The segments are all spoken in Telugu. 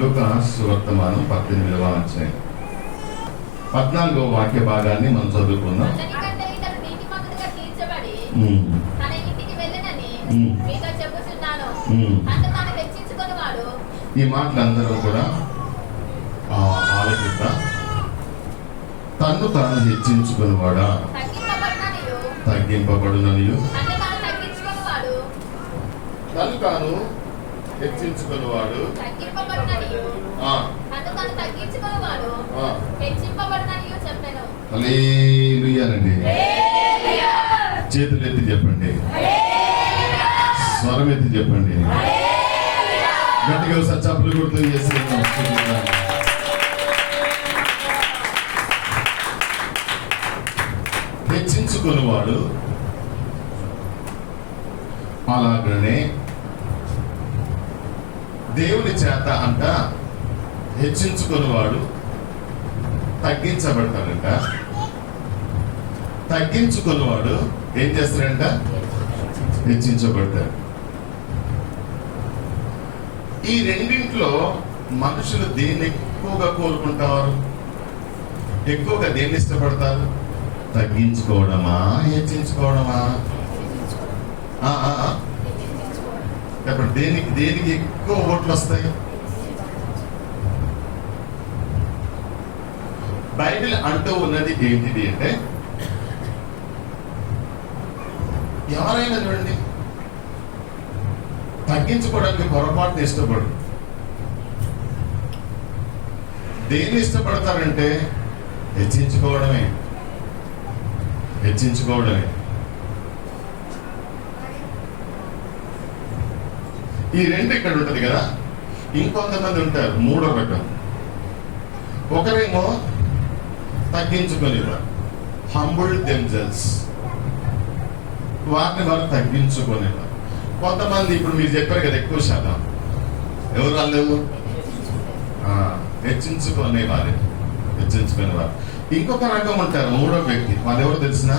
లూకా సువర్తమానం 18వ అధ్యాయం 14వ వాక్య భాగాన్ని మనం చదువుకుందాం. ఈ మాటలందరూ కూడా ఆలోచిద్దాం. తన్ను తాను హెచ్చించుకునేవాడా తగ్గింపబడుననియు, తను తాను హెచ్చించుకునేవాడు హల్లెలూయానండి. చేతులు ఎత్తి చెప్పండి, స్వరం ఎత్తి చెప్పండి, గట్టిగా ఒకసారి చప్పులు కొడుతూ చేసి హెచ్చించుకునేవాడు అలాగనే దేవుని చేత అంట హెచ్చించుకునేవాడు తగ్గించబడతాడంట. తగ్గించుకున్నవాడు ఏం చేస్తాడంట? హెచ్చించబడతాడు. ఈ రెండింట్లో మనుషులు దేన్ని ఎక్కువగా కోరుకుంటారు? ఎక్కువగా దేన్ని ఇష్టపడతారు? తగ్గించుకోవడమా హెచ్చించుకోవడమా? ఇప్పుడు దేనికి ఎక్కువ ఓట్లు వస్తాయి? బైబిల్ అంటూ ఉన్నది ఏంటిది అంటే, ఎవరైనా చూడండి తగ్గించుకోవడానికి పొరపాటుని ఇష్టపడు. దేన్ని ఇష్టపడతారంటే హెచ్చించుకోవడమే. ఈ రెండు ఇక్కడ ఉంటది కదా. ఇంకొంతమంది ఉంటారు మూడో రకం. ఒకరేమో తగ్గించుకునేవారు, హంబుల్ దెమ్సెల్వ్స్, వారిని వారు తగ్గించుకునేవారు. కొంతమంది ఇప్పుడు మీరు చెప్పారు కదా, ఎక్కువ శాతం ఎవరు వాళ్ళు హెచ్చించుకునేవారు. ఇంకొక రకం ఉంటారు మూడో వ్యక్తి. వాళ్ళు ఎవరు తెలిసిన?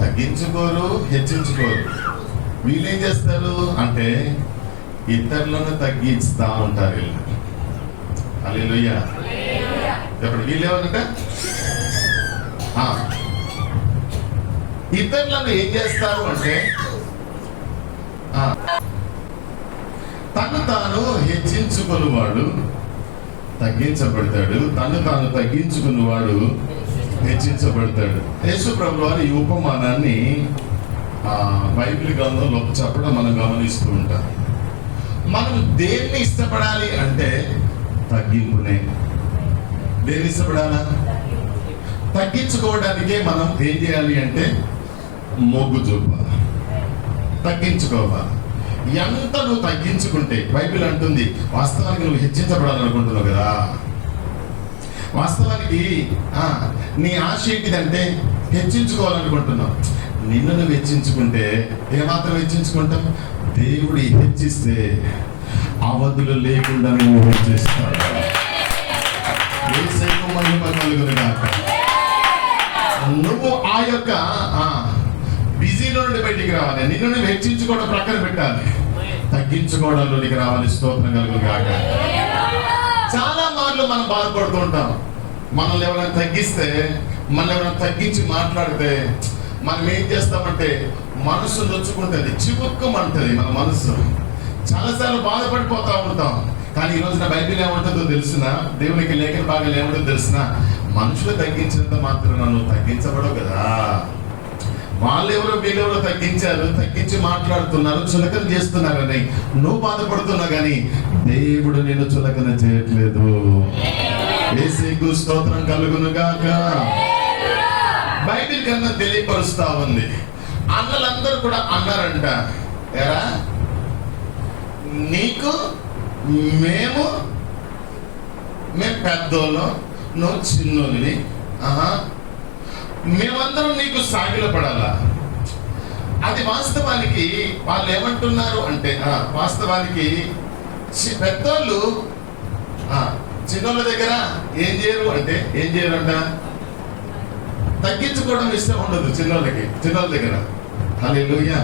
తగ్గించుకోరు, హెచ్చించుకోరు. వీళ్ళేం చేస్తారు అంటే ఇతరులను తగ్గిస్తా ఉంటారు వీళ్ళు. హల్లెలూయా. ఇప్పుడు వీళ్ళు ఎవరంటే ఇతరులను ఏం చేస్తారు అంటే తను తాను హెచ్చించుకున్నవాడు తగ్గించబడతాడు, తను తాను తగ్గించుకున్నవాడు హెచ్చించబడతాడు. యేసు ప్రభువు వారు ఈ ఉపమానాన్ని బైబిల్ గ్రంథంలో చెప్పడం మనం గమనిస్తూ ఉంటాం. మనం దేన్ని ఇష్టపడాలి అంటే తగ్గింపునే. దేన్ని ఇష్టపడాలా? తగ్గించుకోవడానికే మనం ఏం చేయాలి అంటే మొగ్గు చూపాలి, తగ్గించుకోవాలి. ఎంత నువ్వు తగ్గించుకుంటే, బైబిల్ అంటుంది వాస్తవానికి నువ్వు హెచ్చించబడాలనుకుంటున్నావు కదా. వాస్తవానికి నీ ఆశ ఏంటిదంటే హెచ్చించుకోవాలనుకుంటున్నావు. నిన్ను నువ్వు హెచ్చించుకుంటే ఏమాత్రం హెచ్చించుకుంటావు? దేవుడి హెచ్చిస్తే అవధులు లేకుండా నువ్వు హెచ్చిస్తావు. నువ్వు ఆ యొక్క బిజీలో నుండి బయటికి రావాలి. నిన్ను నువ్వు హెచ్చించుకోవడం ప్రక్కన పెట్టాలి, తగ్గించుకోవడంలోనికి రావాలి. స్తోత్రం కలుగును గాక. చాలా మార్లు మనం బాధపడుతూ ఉంటాం. మనల్ని ఎవరైనా తగ్గిస్తే, మనల్ని ఎవరైనా తగ్గించి మాట్లాడితే మనం ఏం చేస్తామంటే మనసు నొచ్చుకుంటుంది, చివుక్కుమంటది మన మనసు. చాలాసార్లు బాధపడిపోతా ఉంటాం. కానీ ఈ రోజున బైబిల్ ఏమంటుందో తెలిసిన, దేవునికి లేఖన భాగాలు ఏమంటుందో తెలిసిన, మనుషులు తగ్గించినంత మాత్రం నువ్వు తగ్గించబడవు కదా. వాళ్ళెవరో వీళ్ళెవరో తగ్గించారు, తగ్గించి మాట్లాడుతున్నారు, చులకన చేస్తున్నారని నువ్వు బాధపడుతున్నా కానీ దేవుడు నేను చులకన చేయట్లేదు. యేసుకు స్తోత్రం కలుగును గాక. బైబిల్ కన్నా తెలియపరుస్తా ఉంది. అన్నలందరూ కూడా అన్నారంట, ఎరా నీకు మేము పెద్దోళ్ళం, నువ్వు చిన్నోళ్ళని, మేమందరం నీకు సాగిల పడాలా. అది వాస్తవానికి వాళ్ళు ఏమంటున్నారు అంటే, వాస్తవానికి పెద్దోళ్ళు చిన్నోళ్ళ దగ్గర ఏం చేయరు అంటే, ఏం చేయరంట? తగ్గించుకోవడం ఇష్టం ఉండదు చిన్నోళ్ళకి, చిన్నోళ్ళ దగ్గర. హల్లెలూయా,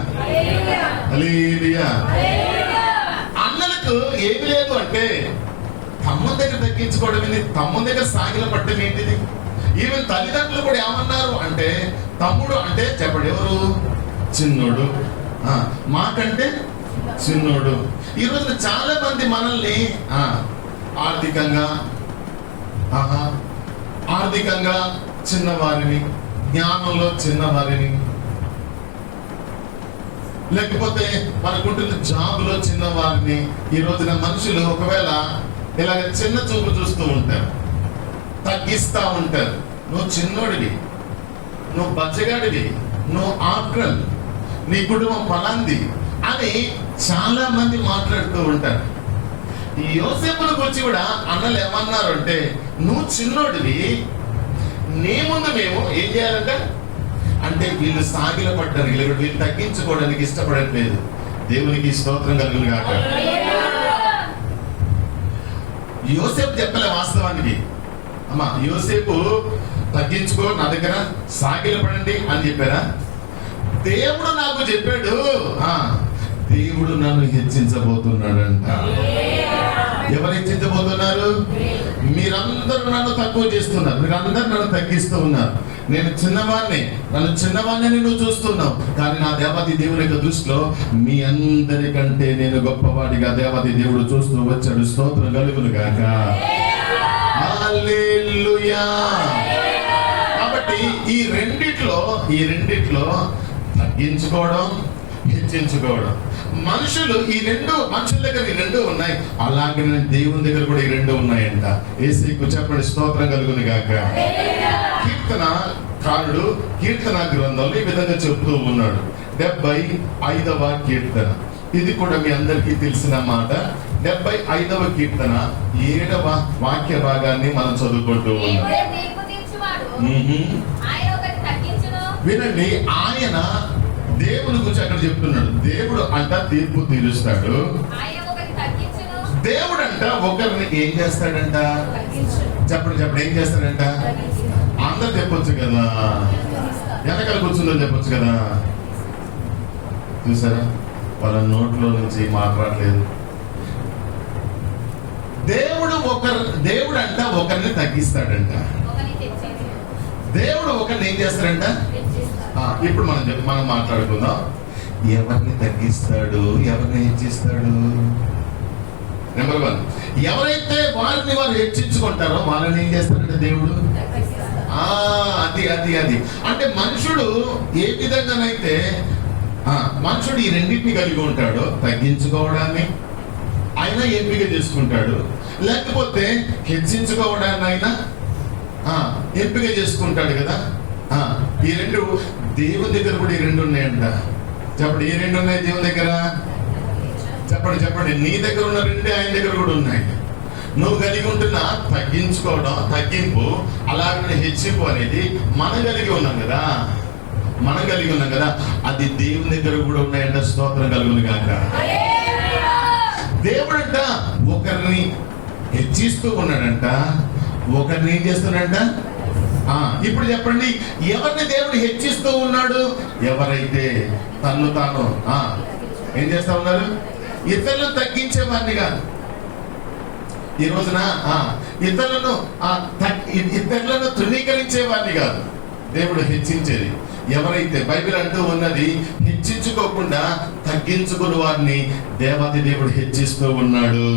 హల్లెలూయా. అన్నలకు ఏమి లేదు అంటే తమ్ముని దగ్గర తగ్గించుకోవడం ఏంటి? తమ్ముని దగ్గర సాగిల పట్టడం ఏంటిది? ఈవెన్ తల్లిదండ్రులు కూడా ఏమన్నారు అంటే, తమ్ముడు అంటే చెప్పండి ఎవరు? చిన్నోడు. మాకంటే చిన్నోడు. ఈ రోజున చాలా మంది మనల్ని ఆర్థికంగా చిన్నవారిని, జ్ఞానంలో చిన్నవారిని, లేకపోతే మనకుంటున్న జాబులో చిన్నవారిని ఈ రోజున మనుషులు ఒకవేళ ఇలాగ చిన్న చూపు చూస్తూ ఉంటారు, తగ్గిస్తా ఉంటారు. నువ్వు చిన్నోడివి, నువ్వు బచ్చగాడివి, నువ్వు ఆక్రల్, నీ కుటుంబం ఫలాంది అని చాలా మంది మాట్లాడుతూ ఉంటారు. ఈ యోసేపుల గురించి కూడా అన్నలు ఏమన్నారు అంటే, నువ్వు చిన్నోడివి, నీ ముందు మేము ఏం చేయాలంట అంటే వీళ్ళు సాగిల పడ్డారు, వీళ్ళు తగ్గించుకోవడానికి ఇష్టపడట్లేదు. దేవునికి స్తోత్రం కలుగును గాక. యోసేపు చెప్పలే వాస్తవానికి, అమ్మా యోసేపు తగ్గించుకో, నా దగ్గర సాగిల పడండి అని చెప్పారా? దేవుడు నాకు చెప్పాడు, దేవుడు నన్ను హెచ్చించబోతున్నాడంట. ఎవరు హెచ్చించబోతున్నారు? మీరందరూ నన్ను తక్కువ చేస్తున్నారు, మీరందరూ నన్ను తగ్గిస్తూ ఉన్నారు. నేను చిన్నవాడిని, నన్ను చిన్నవాడిని నువ్వు చూస్తున్నావు, కానీ నా దేవాది దేవుని యొక్క దృష్టిలో మీ అందరికంటే నేను గొప్పవాడిగా దేవాది దేవుడు చూస్తూ వచ్చాడు. స్తోత్రం కలుగును గాక. హల్లెలూయా. కాబట్టి ఈ రెండిట్లో తగ్గించుకోవడం, హెచ్చించుకోవడం, మనుషుల దగ్గర ఈ రెండు ఉన్నాయి. అలాగే దేవుని దగ్గర కూడా ఈ రెండు ఉన్నాయంట. యేసుకు చెప్పండి స్తోత్రం కలుగును గాక. కీర్తనకారుడు కీర్తన గ్రంథంలో ఈ విధంగా చెప్తూ ఉన్నాడు. 75వ కీర్తన, ఇది కూడా మీ అందరికీ తెలిసిన మాట. 75వ కీర్తన 7వ వాక్య భాగాన్ని మనం చదువుకుంటూ ఉన్నాం. వినండి, ఆయన దేవుని గురించి అక్కడ చెప్తున్నాడు. దేవుడు అంట తీర్పు తీరుస్తాడు. దేవుడు అంట ఒకరిని ఏం చేస్తాడంట? చెప్పండి ఏం చేస్తాడంట? అందరు చెప్పొచ్చు కదా, వెనకాల కూర్చుందని చెప్పొచ్చు కదా. చూసారా, వాళ్ళ నోట్లో నుంచి మాట్లాడలేదు. దేవుడు అంట ఒకరిని తగ్గిస్తాడంట. దేవుడు ఒకరిని ఏం చేస్తాడంట? ఇప్పుడు మనం మాట్లాడుకుందాం. ఎవరిని తగ్గిస్తాడు, ఎవరిని హెచ్చిస్తాడు? నెంబర్ 1, ఎవరైతే వారిని వారు హెచ్చించుకుంటారో వాళ్ళని ఏం చేస్తాడంటే దేవుడు. అది అంటే మనుషుడు ఏ విధంగానైతే మనుషుడు ఈ రెండింటిని కలిగి ఉంటాడో, తగ్గించుకోవడాన్ని ఆయన ఎంపిక చేసుకుంటాడు, లేకపోతే హెచ్చించుకోవడాన్ని ఆయన ఎంపిక చేసుకుంటాడు కదా. ఈ రెండు దేవుని దగ్గర కూడా ఈ రెండు ఉన్నాయంట. చెప్పండి, ఏ రెండు ఉన్నాయి దేవుని దగ్గర? చెప్పండి నీ దగ్గర ఉన్న రెండే ఆయన దగ్గర కూడా ఉన్నాయి. నువ్వు కలిగి ఉంటున్న తగ్గించుకోవడం, తగ్గింపు, అలాగే హెచ్చింపు అనేది మనం కలిగి ఉన్నాం కదా. అది దేవుని దగ్గర కూడా ఉన్నాయంట. స్తోత్రం కలుగును గాక. దేవుడంట ఒకరిని హెచ్చిస్తూ ఉన్నాడంట, ఒకరిని ఏం చేస్తున్నాడంట. ఇప్పుడు చెప్పండి, ఎవరిని దేవుడు హెచ్చిస్తూ ఉన్నాడు? ఎవరైతే తన్ను తాను ఏం చేస్తా ఉన్నారు? ఇతరులను తగ్గించేవాడిని కాదు. ఈ రోజున ఇతరులను తృణీకరించేవాడిని కాదు దేవుడు హెచ్చించేది. ఎవరైతే బైబిల్ అంటూ ఉన్నది, హెచ్చించుకోకుండా తగ్గించుకున్న వారిని దేవాది దేవుడు హెచ్చిస్తూ ఉన్నాడు.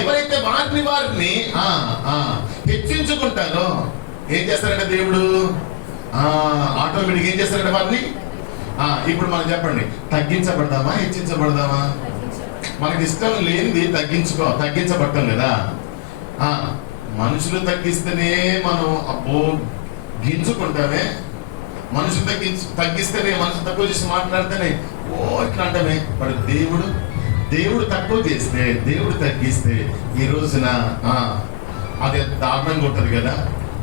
ఎవరైతే వారిని హెచ్చించుకుంటారో ఏం చేస్తారంటే దేవుడు ఆటోమేటిక్ ఏం చేస్తారంటే వారిని. ఇప్పుడు మనం చెప్పండి, తగ్గించబడదామా, హెచ్చించబడదామా? మనకి ఇష్టం లేనిది తగ్గించబడతాం కదా. మనుషులు తగ్గిస్తేనే మనం గింజుకుంటామే. మనుషులు తగ్గిస్తేనే, మనుషులు తక్కువ చేసి మాట్లాడితేనే ఇట్లా అంటామే. మరి దేవుడు తక్కువ చేస్తే, దేవుడు తగ్గిస్తే ఈ రోజున అది దారుణంగా ఉంటుంది కదా.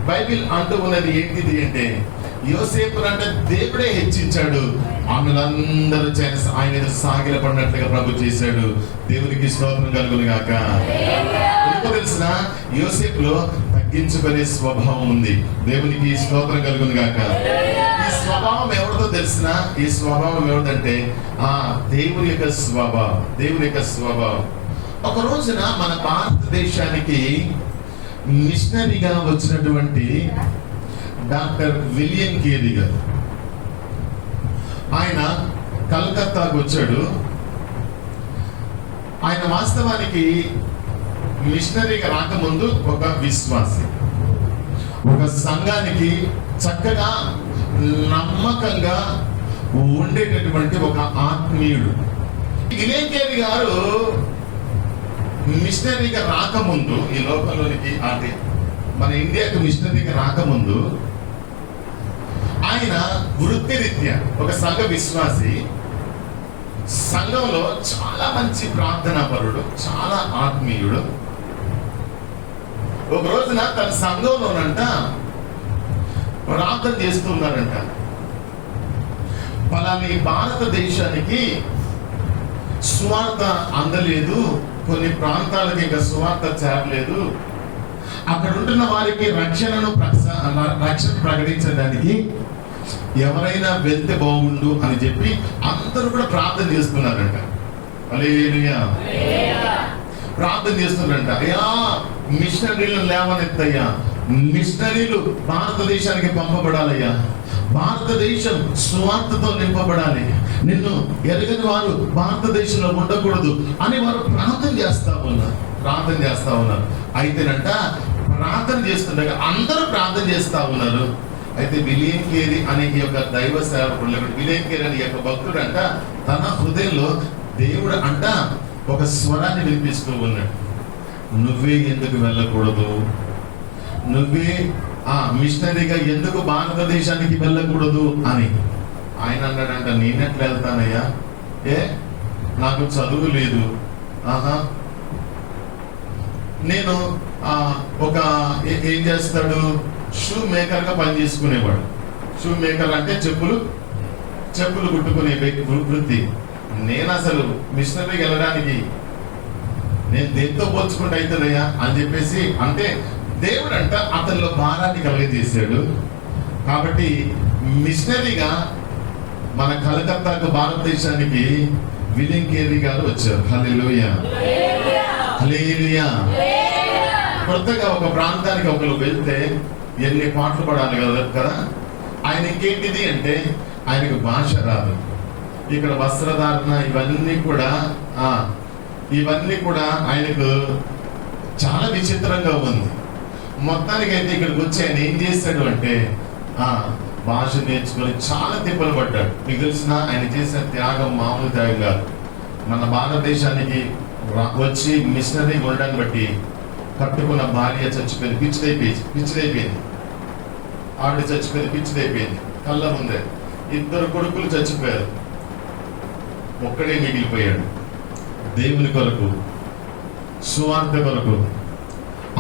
బైబిల్ అంటూ ఉన్నది ఏంటిది అంటే, యోసేపునంటే దేవుడే హెచ్చించాడు, ఆమెలందరూ ఆయన ఎదురు సాగిల పడినట్లుగా ప్రభు చేశాడు. దేవునికి స్తోత్రం కలుగును గాక. ఎందుకో తెలిసిన, యోసేపులో తగ్గించుకునే స్వభావం ఉంది. దేవునికి స్తోత్రం కలుగును గాక. ఈ స్వభావం ఎవరితో తెలిసిన, ఈ స్వభావం ఎవరిదంటే దేవుని యొక్క స్వభావం. ఒక రోజున మన భారతదేశానికి మిషనరీగా వచ్చినటువంటి డాక్టర్ విలియం కేరీ గారు, ఆయన కలకత్తాకు వచ్చాడు. ఆయన వాస్తవానికి మిషనరీగా రాకముందు ఒక విశ్వాసి, ఒక సంఘానికి చక్కగా నమ్మకంగా ఉండేటటువంటి ఒక ఆత్మీయుడు. విలియం కేరీ గారు మిషనరీగా రాకముందు, ఈ లోకంలోనికి అంటే మన ఇండియాకు మిషనరీగా రాకముందు, ఆయన వృత్తిరీత్యా ఒక సంఘ విశ్వాసి, సంఘంలో చాలా మంచి ప్రార్థనా పరుడు, చాలా ఆత్మీయుడు. ఒక రోజున తన సంఘంలోనంట ప్రార్థన చేస్తున్నారంట. పలాని భారతదేశానికి సువార్త అందలేదు, కొన్ని ప్రాంతాలకి ఇంకా సువార్త చేరలేదు, అక్కడ ఉంటున్న వారికి రక్షణ ప్రకటించడానికి ఎవరైనా వెళ్తే బాగుండు అని చెప్పి అందరూ కూడా ప్రార్థన చేస్తున్నారంట. హల్లెలూయా. ప్రార్థన చేస్తున్నారంట, అయ్యా మిషనరీలు లేవనెత్తయ్యా, మిషనరీలు భారతదేశానికి పంపబడాలయ్యా, భారతదేశం సువార్తతో నింపబడాలి, నిన్ను ఎరగని వారు భారతదేశంలో ఉండకూడదు అని వారు ప్రార్థన చేస్తా ఉన్నారు. అయితేనంట ప్రార్థన చేస్తుండగా అందరూ ప్రార్థన చేస్తా ఉన్నారు. అయితే విలియం కేరీ అనే ఈ యొక్క దైవ సేవకుడు, విలియం కేరీ అనే యొక్క భక్తుడు అంట తన హృదయంలో దేవుడు అంట ఒక స్వరాన్ని వినిపిస్తూ ఉన్నాడు. నువ్వే ఎందుకు వెళ్ళకూడదు, నువ్వే మిషనరీగా ఎందుకు భారతదేశానికి వెళ్ళకూడదు అని. ఆయన అన్నాడంట, నేనెట్లా వెళ్తానయ్యా, నాకు చదువు లేదు, నేను ఒక ఏం చేస్తాడు, షూ మేకర్ గా పని చేసుకునేవాడు. షూ మేకర్ అంటే చెప్పులు కుట్టుకునే వృత్తి. నేను అసలు మిషనరీకి వెళ్ళడానికి నేను దేంతో పోల్చుకుంటే అవుతుందయ్యా అని చెప్పేసి అంటే దేవుడు అంట అతనిలో భారాన్ని కలిగజేశాడు. కాబట్టి మిషనరీగా మన కలకత్తాకు భారతదేశానికి విలియం కేరీ గారు వచ్చారు. హల్లెలూయా, హల్లెలూయా. కొత్తగా ఒక ప్రాంతానికి ఒకరు వెళ్తే ఎన్ని పాటలు పడాలి కదా. ఆయన ఇంకేంటిది అంటే ఆయనకు భాష రాదు, ఇక్కడ వస్త్రధారణ ఇవన్నీ కూడా ఆయనకు చాలా విచిత్రంగా ఉంది. మొత్తానికి అయితే ఇక్కడికి వచ్చి ఆయన ఏం చేశాడు అంటే భాష నేర్చుకొని చాలా తిప్పలు పడ్డాడు. మీకు తెలిసిన ఆయన చేసిన త్యాగం మామూలు త్యాగం కాదు. మన భారతదేశానికి వచ్చి మిషనరీ ఉండడాన్ని బట్టి కట్టుకున్న భార్య చచ్చిపోయింది, పిచ్చిదైపోయింది. ఆవిడ చచ్చిపోయింది, పిచ్చిదైపోయింది. కళ్ళ ముందే 2 కొడుకులు చచ్చిపోయారు, ఒక్కడే మిగిలిపోయాడు. దేవుని కొరకు, సువార్త కొరకు,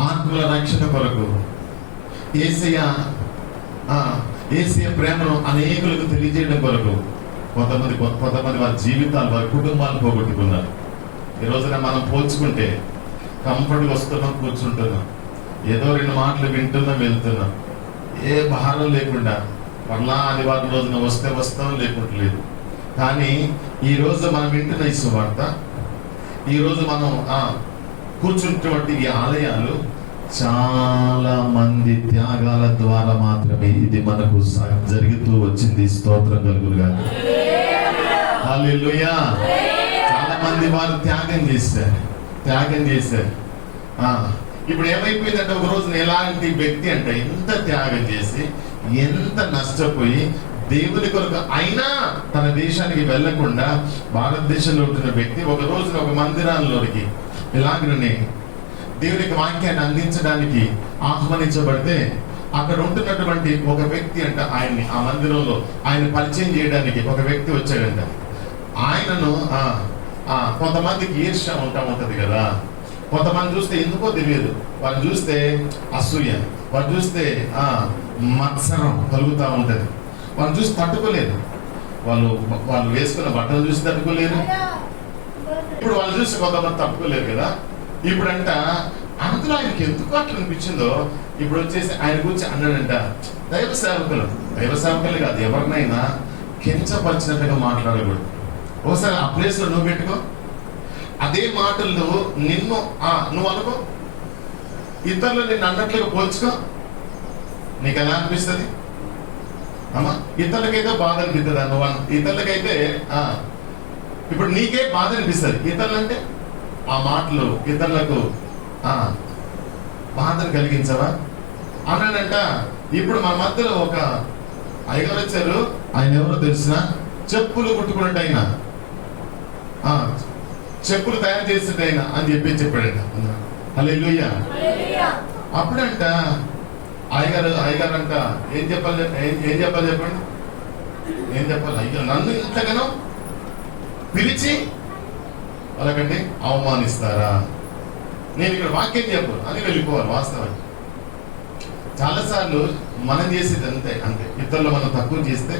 ఆత్మల రక్షణ కొరకు, యేసయ్య ప్రేమను అనేకులకు తెలియజేయడం కొరకు కొంతమంది వారి జీవితాలు, వారి కుటుంబాలు పోగొట్టుకున్నారు. ఈ రోజున మనం పోల్చుకుంటే కంఫర్ట్గా వస్తున్నాం, కూర్చుంటున్నాం, ఏదో 2 మాటలు వింటున్నాం, వెళ్తున్నాం, ఏ భారం లేకుండా. మరలా ఆదివారం రోజున వస్తే వస్తాం, లేకుంటే లేదు. కానీ ఈ రోజు మనం వింటున్న ఈ సువార్త, ఈ రోజు మనం కూర్చుంటున్నటువంటి ఈ ఆలయాలు చాలా మంది త్యాగాల ద్వారా మాత్రమే ఇది మనకు జరుగుతూ వచ్చింది. స్తోత్రం కలుగును గాక. హల్లెలూయా. చాలా మంది వారు త్యాగం చేశారు. ఇప్పుడు ఏమైపోయిందంటే ఒక రోజున ఎలాంటి వ్యక్తి అంటే ఎంత త్యాగం చేసి ఎంత నష్టపోయి దేవుని కొరకు అయినా తన దేశానికి వెళ్లకుండా భారతదేశంలో ఉంటున్న వ్యక్తి ఒక రోజున ఒక మందిరాల్లోనికి ఇలాగనే దేవునికి వాక్యాన్ని అందించడానికి ఆహ్వానించబడితే అక్కడ ఉంటున్నటువంటి ఒక వ్యక్తి అంట ఆయన్ని ఆ మందిరంలో ఆయన పరిచయం చేయడానికి ఒక వ్యక్తి వచ్చాడంట. ఆయనను కొంతమందికి ఈర్ష్య ఉంటది కదా, కొంతమంది చూస్తే ఎందుకో తెలియదు, వాళ్ళు చూస్తే అసూయ, వాళ్ళు చూస్తే మత్సరం కలుగుతూ ఉంటది, వాళ్ళు చూసి తట్టుకోలేదు, వాళ్ళు వేసుకున్న బట్టలు చూసి తట్టుకోలేరు, ఇప్పుడు వాళ్ళు చూసి కొంతమంది తట్టుకోలేరు కదా. ఇప్పుడంట అందులో ఆయనకి ఎందుకు అట్లా అనిపించిందో ఇప్పుడు వచ్చేసి ఆయన గురించి అన్నాడంట, దైవ సేవకులు కాదు, ఎవరినైనా కించపరిచినట్టుగా మాట్లాడకూడదు. ఒకసారి ఆ ప్లేస్ లో నువ్వు పెట్టుకో, అదే మాటలు నిన్ను నువ్వు అనుకో, ఇతరులు నిన్ను అన్నట్లుగా పోల్చుకో, నీకు ఎలా అనిపిస్తుంది అమ్మా? ఇతరులకైతే బాధ అనిపిస్తుందా? నువ్వు ఇతరులకైతే ఇప్పుడు నీకే బాధ అనిపిస్తుంది. ఇతరులు అంటే ఆ మాటలు ఇతరులకు బాధను కలిగించవా అన్నాడంట. ఇప్పుడు మన మధ్యలో ఒక అయ్యగారు వచ్చారు. ఆయన ఎవరో తెలిసిన చెప్పులు కుట్టుకున్నట్టు అయినా, చెప్పులు తయారు చేసేట అయినా అని చెప్పాడంట. హల్లెలూయా. అప్పుడంట అయ్యగారు అంట ఏం చెప్పాలి చెప్పండి, ఏం చెప్పాలి? అయ్యో, నన్ను ఇంతగానో పిలిచి వాళ్ళకంటే అవమానిస్తారా? నేను ఇక్కడ వాక్యం చెప్పు అని వెళ్ళిపోవాలి. వాస్తవానికి చాలాసార్లు మనం చేసేది అంతే. ఇతరులు మనం తక్కువ చేస్తే,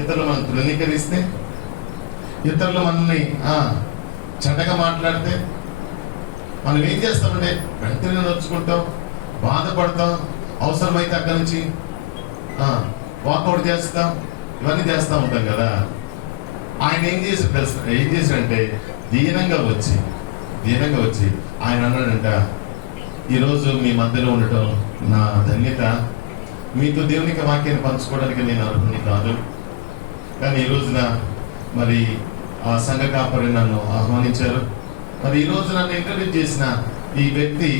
ఇతరులు మనం తృణీకరిస్తే, ఇతరులు మనల్ని చెడ్డగా మాట్లాడితే మనం ఏం చేస్తామంటే వెంటనే నొచ్చుకుంటాం, బాధపడతాం, అవసరమైతే అక్కడి నుంచి వాకౌట్ చేస్తాం, ఇవన్నీ చేస్తూ ఉంటాం కదా. ఆయన ఏం చేశాడంటే దీనంగా వచ్చి ఆయన అన్నాడంట, ఈరోజు మీ మధ్యలో ఉండటం నా ధన్యత. మీతో దేవునికి వాక్యాన్ని పంచుకోవడానికి నేను అర్హుని కాదు, కానీ ఈ రోజున మరి ఆ సంఘ కాపరి నన్ను ఆహ్వానించారు. మరి ఈ రోజు నన్ను ఇంటర్వ్యూ చేసిన ఈ వ్యక్తి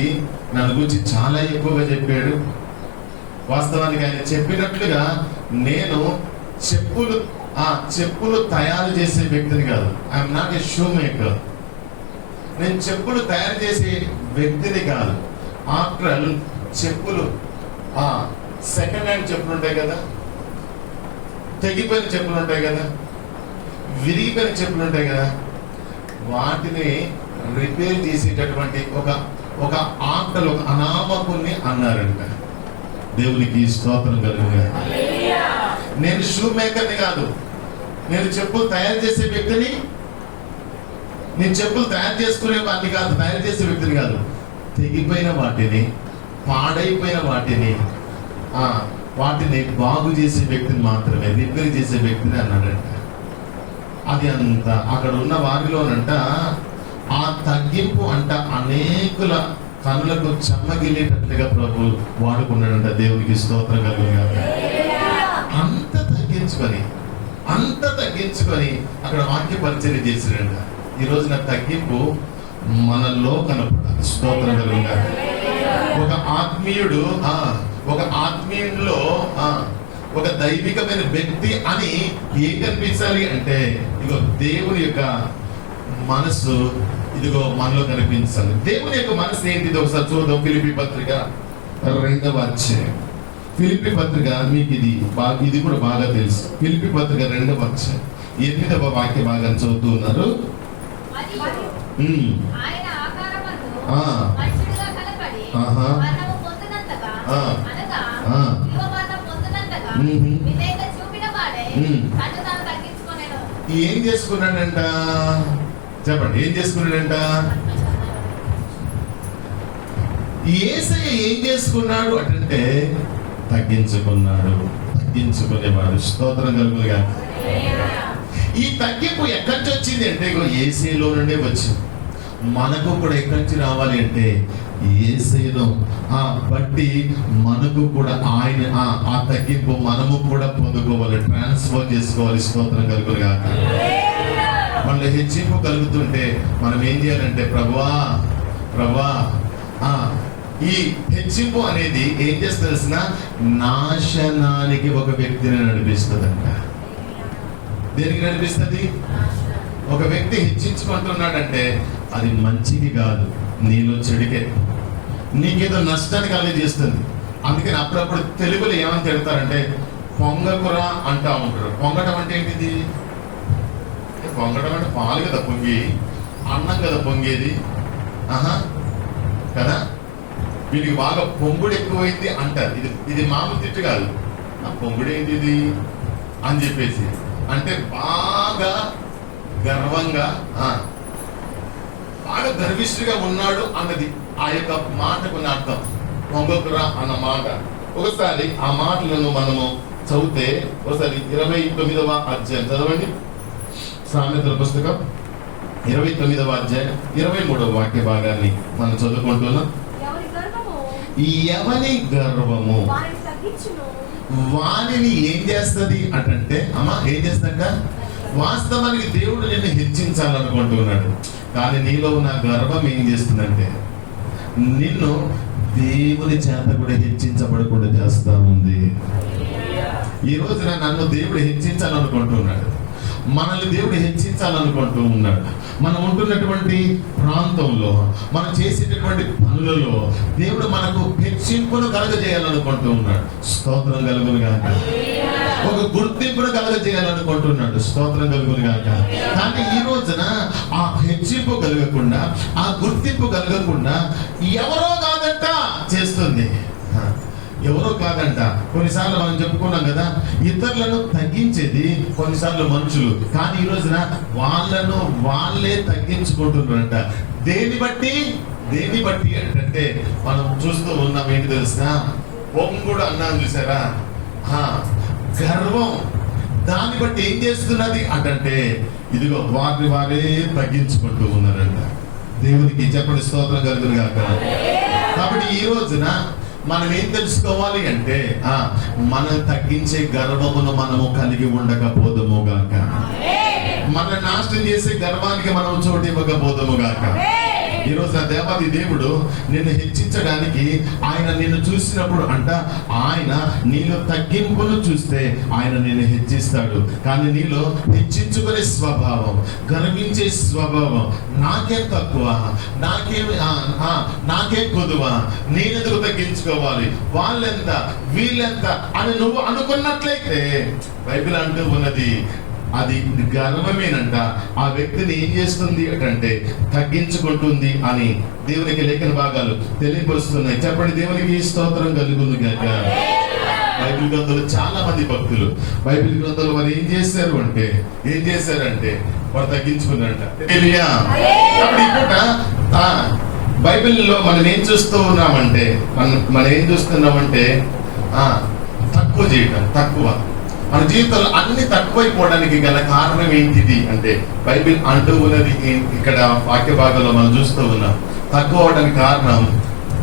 నన్ను గురించి చాలా ఎక్కువగా చెప్పాడు. వాస్తవానికి ఆయన చెప్పినట్లుగా నేను చెప్పులు తయారు చేసే వ్యక్తిని కాదు. I'm not a shoe maker. నేను చెప్పులు తయారు చేసే వ్యక్తిని కాదు. ఆఫ్టర్ ఆల్ చెప్పులు సెకండ్ హ్యాండ్ చెప్పులు ఉంటాయి కదా, తెగిపోయిన చెప్పులు ఉంటాయి కదా, విరిగిపోయిన చెప్పులు ఉంటాయి కదా, వాటిని రిపేర్ చేసేటటువంటి ఒక ఆఫ్టర్ ఒక అనామకుని అన్నారంట. దేవునికి స్తోత్రం కలుగుగా. నేను షూ మేకర్ని కాదు, నేను చెప్పులు తయారు చేసే వ్యక్తిని. నేను చెప్పులు తయారు చేసుకునే వాటిని కాదు, తయారు చేసే వ్యక్తిని కాదు. తెగిపోయిన వాటిని, పాడైపోయిన వాటిని బాగు చేసే వ్యక్తిని మాత్రమే, రిపేర్ చేసే వ్యక్తిని అన్నాడంట. అది అంత అక్కడ ఉన్న వారిలోనంట ఆ తగ్గింపు అంట అనేకుల కనులకు చెమ్మగిలేటట్లుగా ప్రభు వాడుకున్నాడంట. దేవునికి స్తోత్రం కలుగుగా. అంత తగ్గించుకొని అక్కడ వాక్య పరిచర్య చేసిరంట. ఈ రోజు నాకు తగ్గింపు మనలో కనపడాలి. స్తోత్రం కలుగుగా. ఒక ఆత్మీయుడిలో ఒక దైవికమైన వ్యక్తి అని ఏం కనిపించాలి అంటే, ఇదిగో దేవుని యొక్క మనసు ఇదిగో మనలో కనిపించాలి. దేవుని యొక్క మనసు ఏంటిది ఒకసారి చూద్దాం. ఫిలిప్పీ పత్రిక 2వ అధ్యాయం. ఫిలిప్పీ పత్రిక మీకు ఇది కూడా బాగా తెలుసు. ఫిలిప్పీ పత్రిక 2వ అధ్యాయం 8వ వాక్య భాగం చదువుతూ ఉన్నారు. ఏం చేసుకున్నాడంట చెప్పండి? ఏం చేసుకున్నాడంట? యేసయ్య ఏం చేసుకున్నాడు అంటే తగ్గించుకునేవాడు. స్తోత్రం కలుగుగా. ఈ తగ్గింపు ఎక్కడి నుంచి వచ్చింది అంటే యేసయ్యలో నుండే వచ్చింది. మనకు కూడా ఎక్కడి నుంచి రావాలి అంటే యేసయ్యను బట్టి మనకు కూడా ఆయన ఆ తగ్గింపు మనము కూడా పొందుకోవాలి, ట్రాన్స్ఫర్ చేసుకోవాలి. స్తోత్రం కలుగుగా. మళ్ళీ హెచ్చింపు కలుగుతుంటే మనం ఏం చేయాలంటే ప్రభువా ఈ హెచ్చింపు అనేది ఏం చేస్తుంది తెలిసిన? నాశనానికి ఒక వ్యక్తిని నడిపిస్తుందంట. దేనికి నడిపిస్తుంది? ఒక వ్యక్తి హెచ్చించుకుంటున్నాడంటే అది మంచిది కాదు, నీలో చెడుకే, నీకేదో నష్టాన్ని కలిగజేస్తుంది. అందుకని అప్పుడప్పుడు తెలుగులో ఏమని తిడతారంటే పొంగకురా అంటా ఉంటారు. పొంగటం అంటే ఏంటిది? పొంగడం అంటే పాలు కదా పొంగి, అన్నం కదా పొంగేది కదా. వీడికి బాగా పొంగుడు ఎక్కువైంది అంటారు. ఇది మామూలు తిట్టు కాదు. పొంగుడు ఏంటి ఇది అని చెప్పేసి అంటే బాగా గర్వంగా బాగా గర్విష్ఠుగా ఉన్నాడు అన్నది ఆ యొక్క మాటకు అర్థం. పొంగకురా అన్న మాట. ఒకసారి ఆ మాటలను మనము చదివితే ఒకసారి 29వ అధ్యాయం చదవండి. సామెతల పుస్తకం 29వ అధ్యాయం 23వ వాక్య భాగాన్ని మనం చదువుకుంటున్నాం. ఎవని గర్వము వానిని ఏం చేస్తుంది అంటే, అమ్మా ఏం చేస్తుందంట? వాస్తవానికి దేవుడు నిన్ను హెచ్చించాలనుకుంటున్నాడు, కానీ నీలో ఉన్న గర్వం ఏం చేస్తుందంటే నిన్ను దేవుని చేత కూడా హెచ్చించబడకుండా చేస్తా ఉంది. ఈ రోజున నన్ను దేవుడు హెచ్చించాలనుకుంటున్నాడు, మనల్ని దేవుడు హెచ్చించాలనుకుంటూ ఉన్నాడు. మనం ఉంటున్నటువంటి ప్రాంతంలో, మనం చేసేటటువంటి పనులలో దేవుడు మనకు హెచ్చింపును కలగజేయాలనుకుంటూ ఉన్నాడు. స్తోత్రం కలుగును గాక. ఒక గుర్తింపును కలగజేయాలనుకుంటున్నాడు. స్తోత్రం కలుగును గాక. కానీ ఈ రోజున ఆ హెచ్చింపు కలగకుండా, ఆ గుర్తింపు కలగకుండా ఎవరో కాదంట చేస్తుంది. ఎవరో కాదంట. కొన్నిసార్లు మనం చెప్పుకున్నాం కదా, ఇతరులను తగ్గించేది కొన్నిసార్లు మనుషులు, కానీ ఈ రోజున వాళ్ళను వాళ్ళే తగ్గించుకుంటున్నారంట. దేని బట్టి అంటే మనం చూస్తూ ఉన్నాం. ఏంటి తెలుసా? పొంగుడు అన్నాను చూసారా? గర్వం. దాన్ని బట్టి ఏం చేస్తున్నది అంటే ఇదిగో వారే తగ్గించుకుంటూ ఉన్నారంట. దేవునికి చెప్పండి స్తోత్రం కలుగును గాక. కాబట్టి ఈ రోజున మనం ఏం తెలుసుకోవాలి అంటే, మనం తగ్గించే గర్వమును మనము కలిగి ఉండకపోదుము గాక. మన నాశనం చేసే గర్వానికి మనం చోటు ఇవ్వకపోదుము గాక. ఈ రోజు నా దేవాది దేవుడు నిన్ను హెచ్చించడానికి ఆయన నిన్ను చూసినప్పుడు అంట, ఆయన నీలో తగ్గింపును చూస్తే ఆయన నిన్ను హెచ్చిస్తాడు. కానీ నీలో హెచ్చించుకునే స్వభావం, గర్వించే స్వభావం, నాకేం తక్కువ, నాకేం కొదువ, నేనెందుకు తగ్గించుకోవాలి, వాళ్ళెంత వీళ్ళెంత అని నువ్వు అనుకున్నట్లయితే బైబిల్ అంటూ ఉన్నది అది గర్వమేనంట. ఆ వ్యక్తిని ఏం చేస్తుంది అంటే తగ్గించుకుంటుంది అని దేవునికి లేఖన భాగాలు తెలియపరుస్తున్నాయి. చెప్పండి దేవునికి స్తోత్రం కలుగును గాక. బైబిల్ గ్రంథంలో చాలా మంది భక్తులు బైబిల్ గ్రంథంలో వారు ఏం చేశారంటే వారు తగ్గించుకున్నారంట. కాబట్టి ఇప్పుడు బైబిల్లో మనం ఏం చూస్తున్నామంటే తక్కువ చేయటం, తక్కువ. మన జీవితంలో అన్ని తక్కువైపోవడానికి గల కారణం ఏంటిది అంటే బైబిల్ అంటూ ఉన్నది. ఇక్కడ వాక్య భాగంలో మనం చూస్తూ ఉన్నాం. తక్కువ అవడానికి కారణం,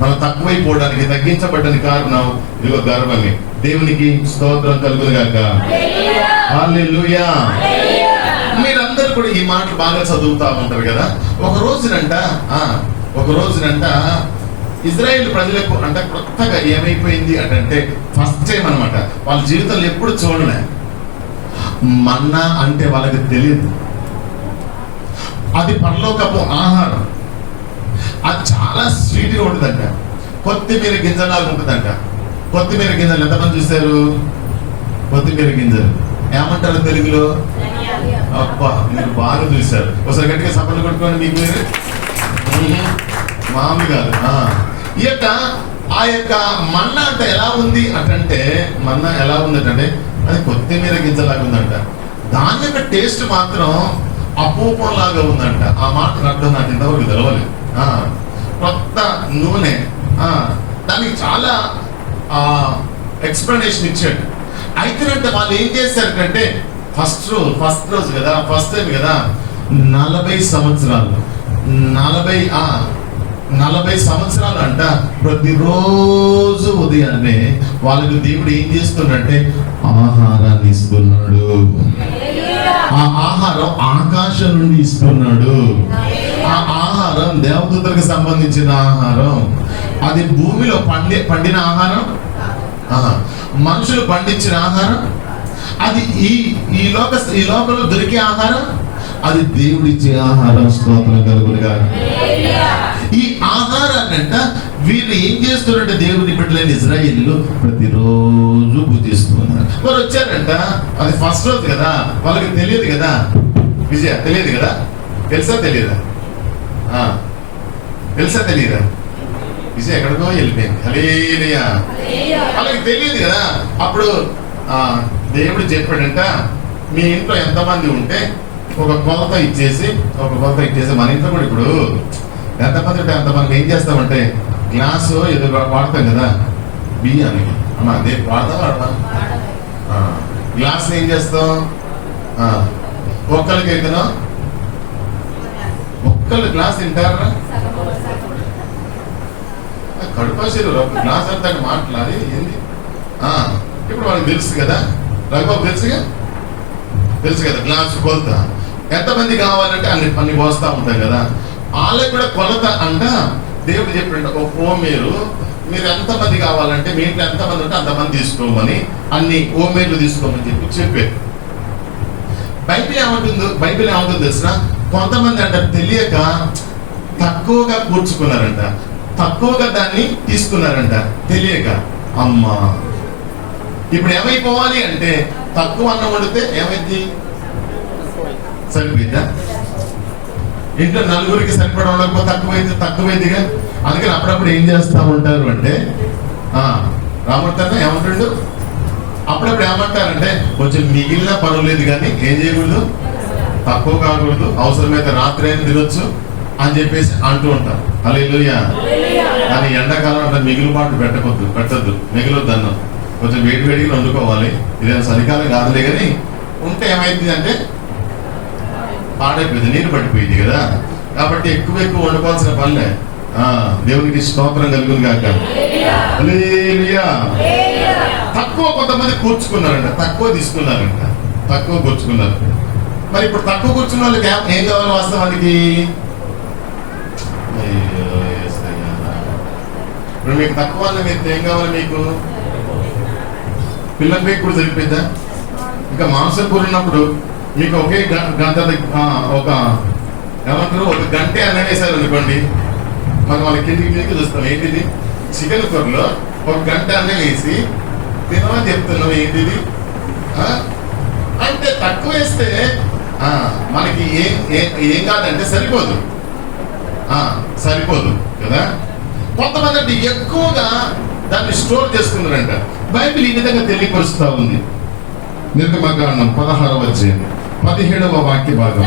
మనం తక్కువైపోవడానికి, తగ్గించబడ్డానికి కారణం ఇదిగో గర్వమే. దేవునికి స్తోత్రం కలుగును గాక. హల్లెలూయా. మీరందరూ కూడా ఈ మాటలు బాగా చదువుతా ఉంటారు కదా. ఒక రోజునంట ఇజ్రాయేల్ ప్రజలకు అంటే కొత్తగా ఏమైపోయింది అంటే ఫస్ట్ టైం అనమాట, వాళ్ళ జీవితంలో ఎప్పుడు చూడలే. మన్నా అంటే వాళ్ళకి తెలియదు. అది పరలోకపు ఆహారం. అది చాలా స్వీట్గా ఉంటుందంట. కొత్తిమీర గింజలాగా ఉంటుందంట. కొత్తిమీర గింజలు ఎంతమంది చూశారు? కొత్తిమీర గింజలు ఏమంటారు తెలుగులో? అబ్బా, మీరు బాగా చూశారు. ఒకసారి గట్టిగా సపలు కొట్టుకోండి. మీకు మామూలుగా ఆ యొక్క మన్నా అంటే ఎలా ఉంది అంటే మన్నా ఎలా ఉందంటే అది కొత్తిమీర గింజలాగా ఉందంట. దాని యొక్క టేస్ట్ మాత్రం అపూపం లాగా ఉందంట. ఆ మాట అర్థం నాకు ఇంతవరకు తెలవలేదు. కొత్త నూనె, దానికి చాలా ఎక్స్ప్లెనేషన్ ఇచ్చాడు. అయితే వాళ్ళు ఏం చేశారంటే ఫస్ట్ రోజు కదా, ఫస్ట్ టైం కదా, 40 సంవత్సరాలు 40 సంవత్సరాలు అంట ప్రతిరోజు ఉదయాన్నే వాళ్ళకి దేవుడు ఏం చేస్తున్నాడంటే ఆహారాన్ని ఇస్తున్నాడు. ఆ ఆహారం ఆకాశం నుండి ఇస్తున్నాడు. ఆ ఆహారం దేవదూతలకు సంబంధించిన ఆహారం. అది భూమిలో పండిన ఆహారం, మనుషులు పండించిన ఆహారం. అది ఈ లోకంలో దొరికే ఆహారం. అది దేవుడిచ్చే ఆహారం. స్తోత్రం కలుగును గాక. ఈ ఆహారాన్నంట వీళ్ళు ఏం చేస్తున్నారంటే దేవుని బిడ్డలైన ఇజ్రాయేలీలు ప్రతిరోజు భుజిస్తున్నారు. వారు వచ్చారంట. అది ఫస్ట్ రోజు కదా, వాళ్ళకి తెలియదు కదా. విజయ తెలియదు కదా? తెలుసా తెలియదా? విజయ ఎక్కడికో వెళ్ళిపోయింది. హల్లెలూయా. వాళ్ళకి తెలియదు కదా. అప్పుడు దేవుడు చెప్పాడంట, మీ ఇంట్లో ఎంతమంది ఉంటే ఒక కొలత ఇచ్చేసి మన ఇంట్లో కూడా ఇప్పుడు ఎంతమంది ఉంటే అంతమంది ఏం చేస్తామంటే గ్లాసు ఏదో వాడతాం కదా బియ్యానికి. అదే వాడదా గ్లాస్ ఏం చేస్తాం? ఒక్కరికి అయితేనో ఒక్కళ్ళు గ్లాస్ తింటారా? కడుపాసిరు ఒక గ్లాస్ అంతా మాట్లాడి ఏంది. ఇప్పుడు వాళ్ళకి తెలుసు కదా, రఘుబాబు తెలుసు కదా గ్లాసు కొలత ఎంతమంది కావాలంటే అన్ని పోస్తా ఉంటాం కదా. వాళ్ళకి కూడా కొలత అంట దేవుడు చెప్పిండు, మీరు ఎంతమంది కావాలంటే మీ ఇంట్లో ఎంతమంది ఉంటే అంతమంది తీసుకోమని, అన్ని ఓమేర్లు తీసుకోమని చెప్పారు. బైబిల్ ఏమంటుందో తెలిసిన, కొంతమంది అంట తెలియక తక్కువగా కూర్చుకున్నారంట, తక్కువగా దాన్ని తీసుకున్నారంట తెలియక. అమ్మా ఇప్పుడు ఏమైపోవాలి అంటే తక్కువ అన్నం వండితే ఏమైంది, సరిపోయిందా? ఇంట్లో నలుగురికి సరిపడ ఉండకపోతే తక్కువైందిగా. అందుకని అప్పుడప్పుడు ఏం చేస్తా ఉంటారు అంటే రామూర్తి ఏమంటాడు, అప్పుడప్పుడు ఏమంటారంటే కొంచెం మిగిలిన పర్వాలేదు కానీ ఏం చేయకూడదు, తక్కువ కాకూడదు, అవసరమైతే రాత్రి అయినా తినొచ్చు అని చెప్పేసి అంటూ ఉంటారు. హల్లెలూయా. కానీ ఎండాకాలం అంటే మిగులుబాటు పెట్టద్దు, మిగిలొద్దు అన్నం కొంచెం వేడిగా వండుకోవాలి. ఇదేం చలికాలం కాదులే కానీ ఉంటే ఏమైంది అంటే పాడైపోయింది, నీరు పట్టిపోయింది కదా. కాబట్టి ఎక్కువ వండుకోవాల్సిన పనిలే. దేవునికి స్తోత్రం కలుగును గాక. హల్లెలూయా. తక్కువ కొంతమంది కూర్చుకున్నారంట, తక్కువ తీసుకున్నారంట, తక్కువ కూర్చుకున్నారు. మరి ఇప్పుడు తక్కువ కూర్చున్న వాళ్ళకి ఏం కావాలి వాస్తవానికి? ఇప్పుడు మీకు తక్కువ అన్న మీరు ఏం కావాలి? మీకు పిల్లల పేరు కూడా సరిపోయిందా? ఇంకా మాంసం కూర ఉన్నప్పుడు మీకు ఒకే గంట ఒక ఏమంటారు ఒక గంటే అన్నం వేశారు అనుకోండి, మనం వాళ్ళ కిందికి చూస్తాం. ఏంటిది? చికెన్ కూరలో ఒక గంట అన్నం వేసి తినమని చెప్తున్నాం. ఏంటిది అంటే తక్కువ వేస్తే మనకి ఏం కాదంటే సరిపోదు కదా. కొంతమంది అంటే ఎక్కువగా దాన్ని స్టోర్ చేసుకున్నారంట. బైబిల్ ఈ విధంగా తెలియపరుస్తా ఉంది. నిర్గమకాండం 16వ అధ్యాయం 17వ వాక్య భాగం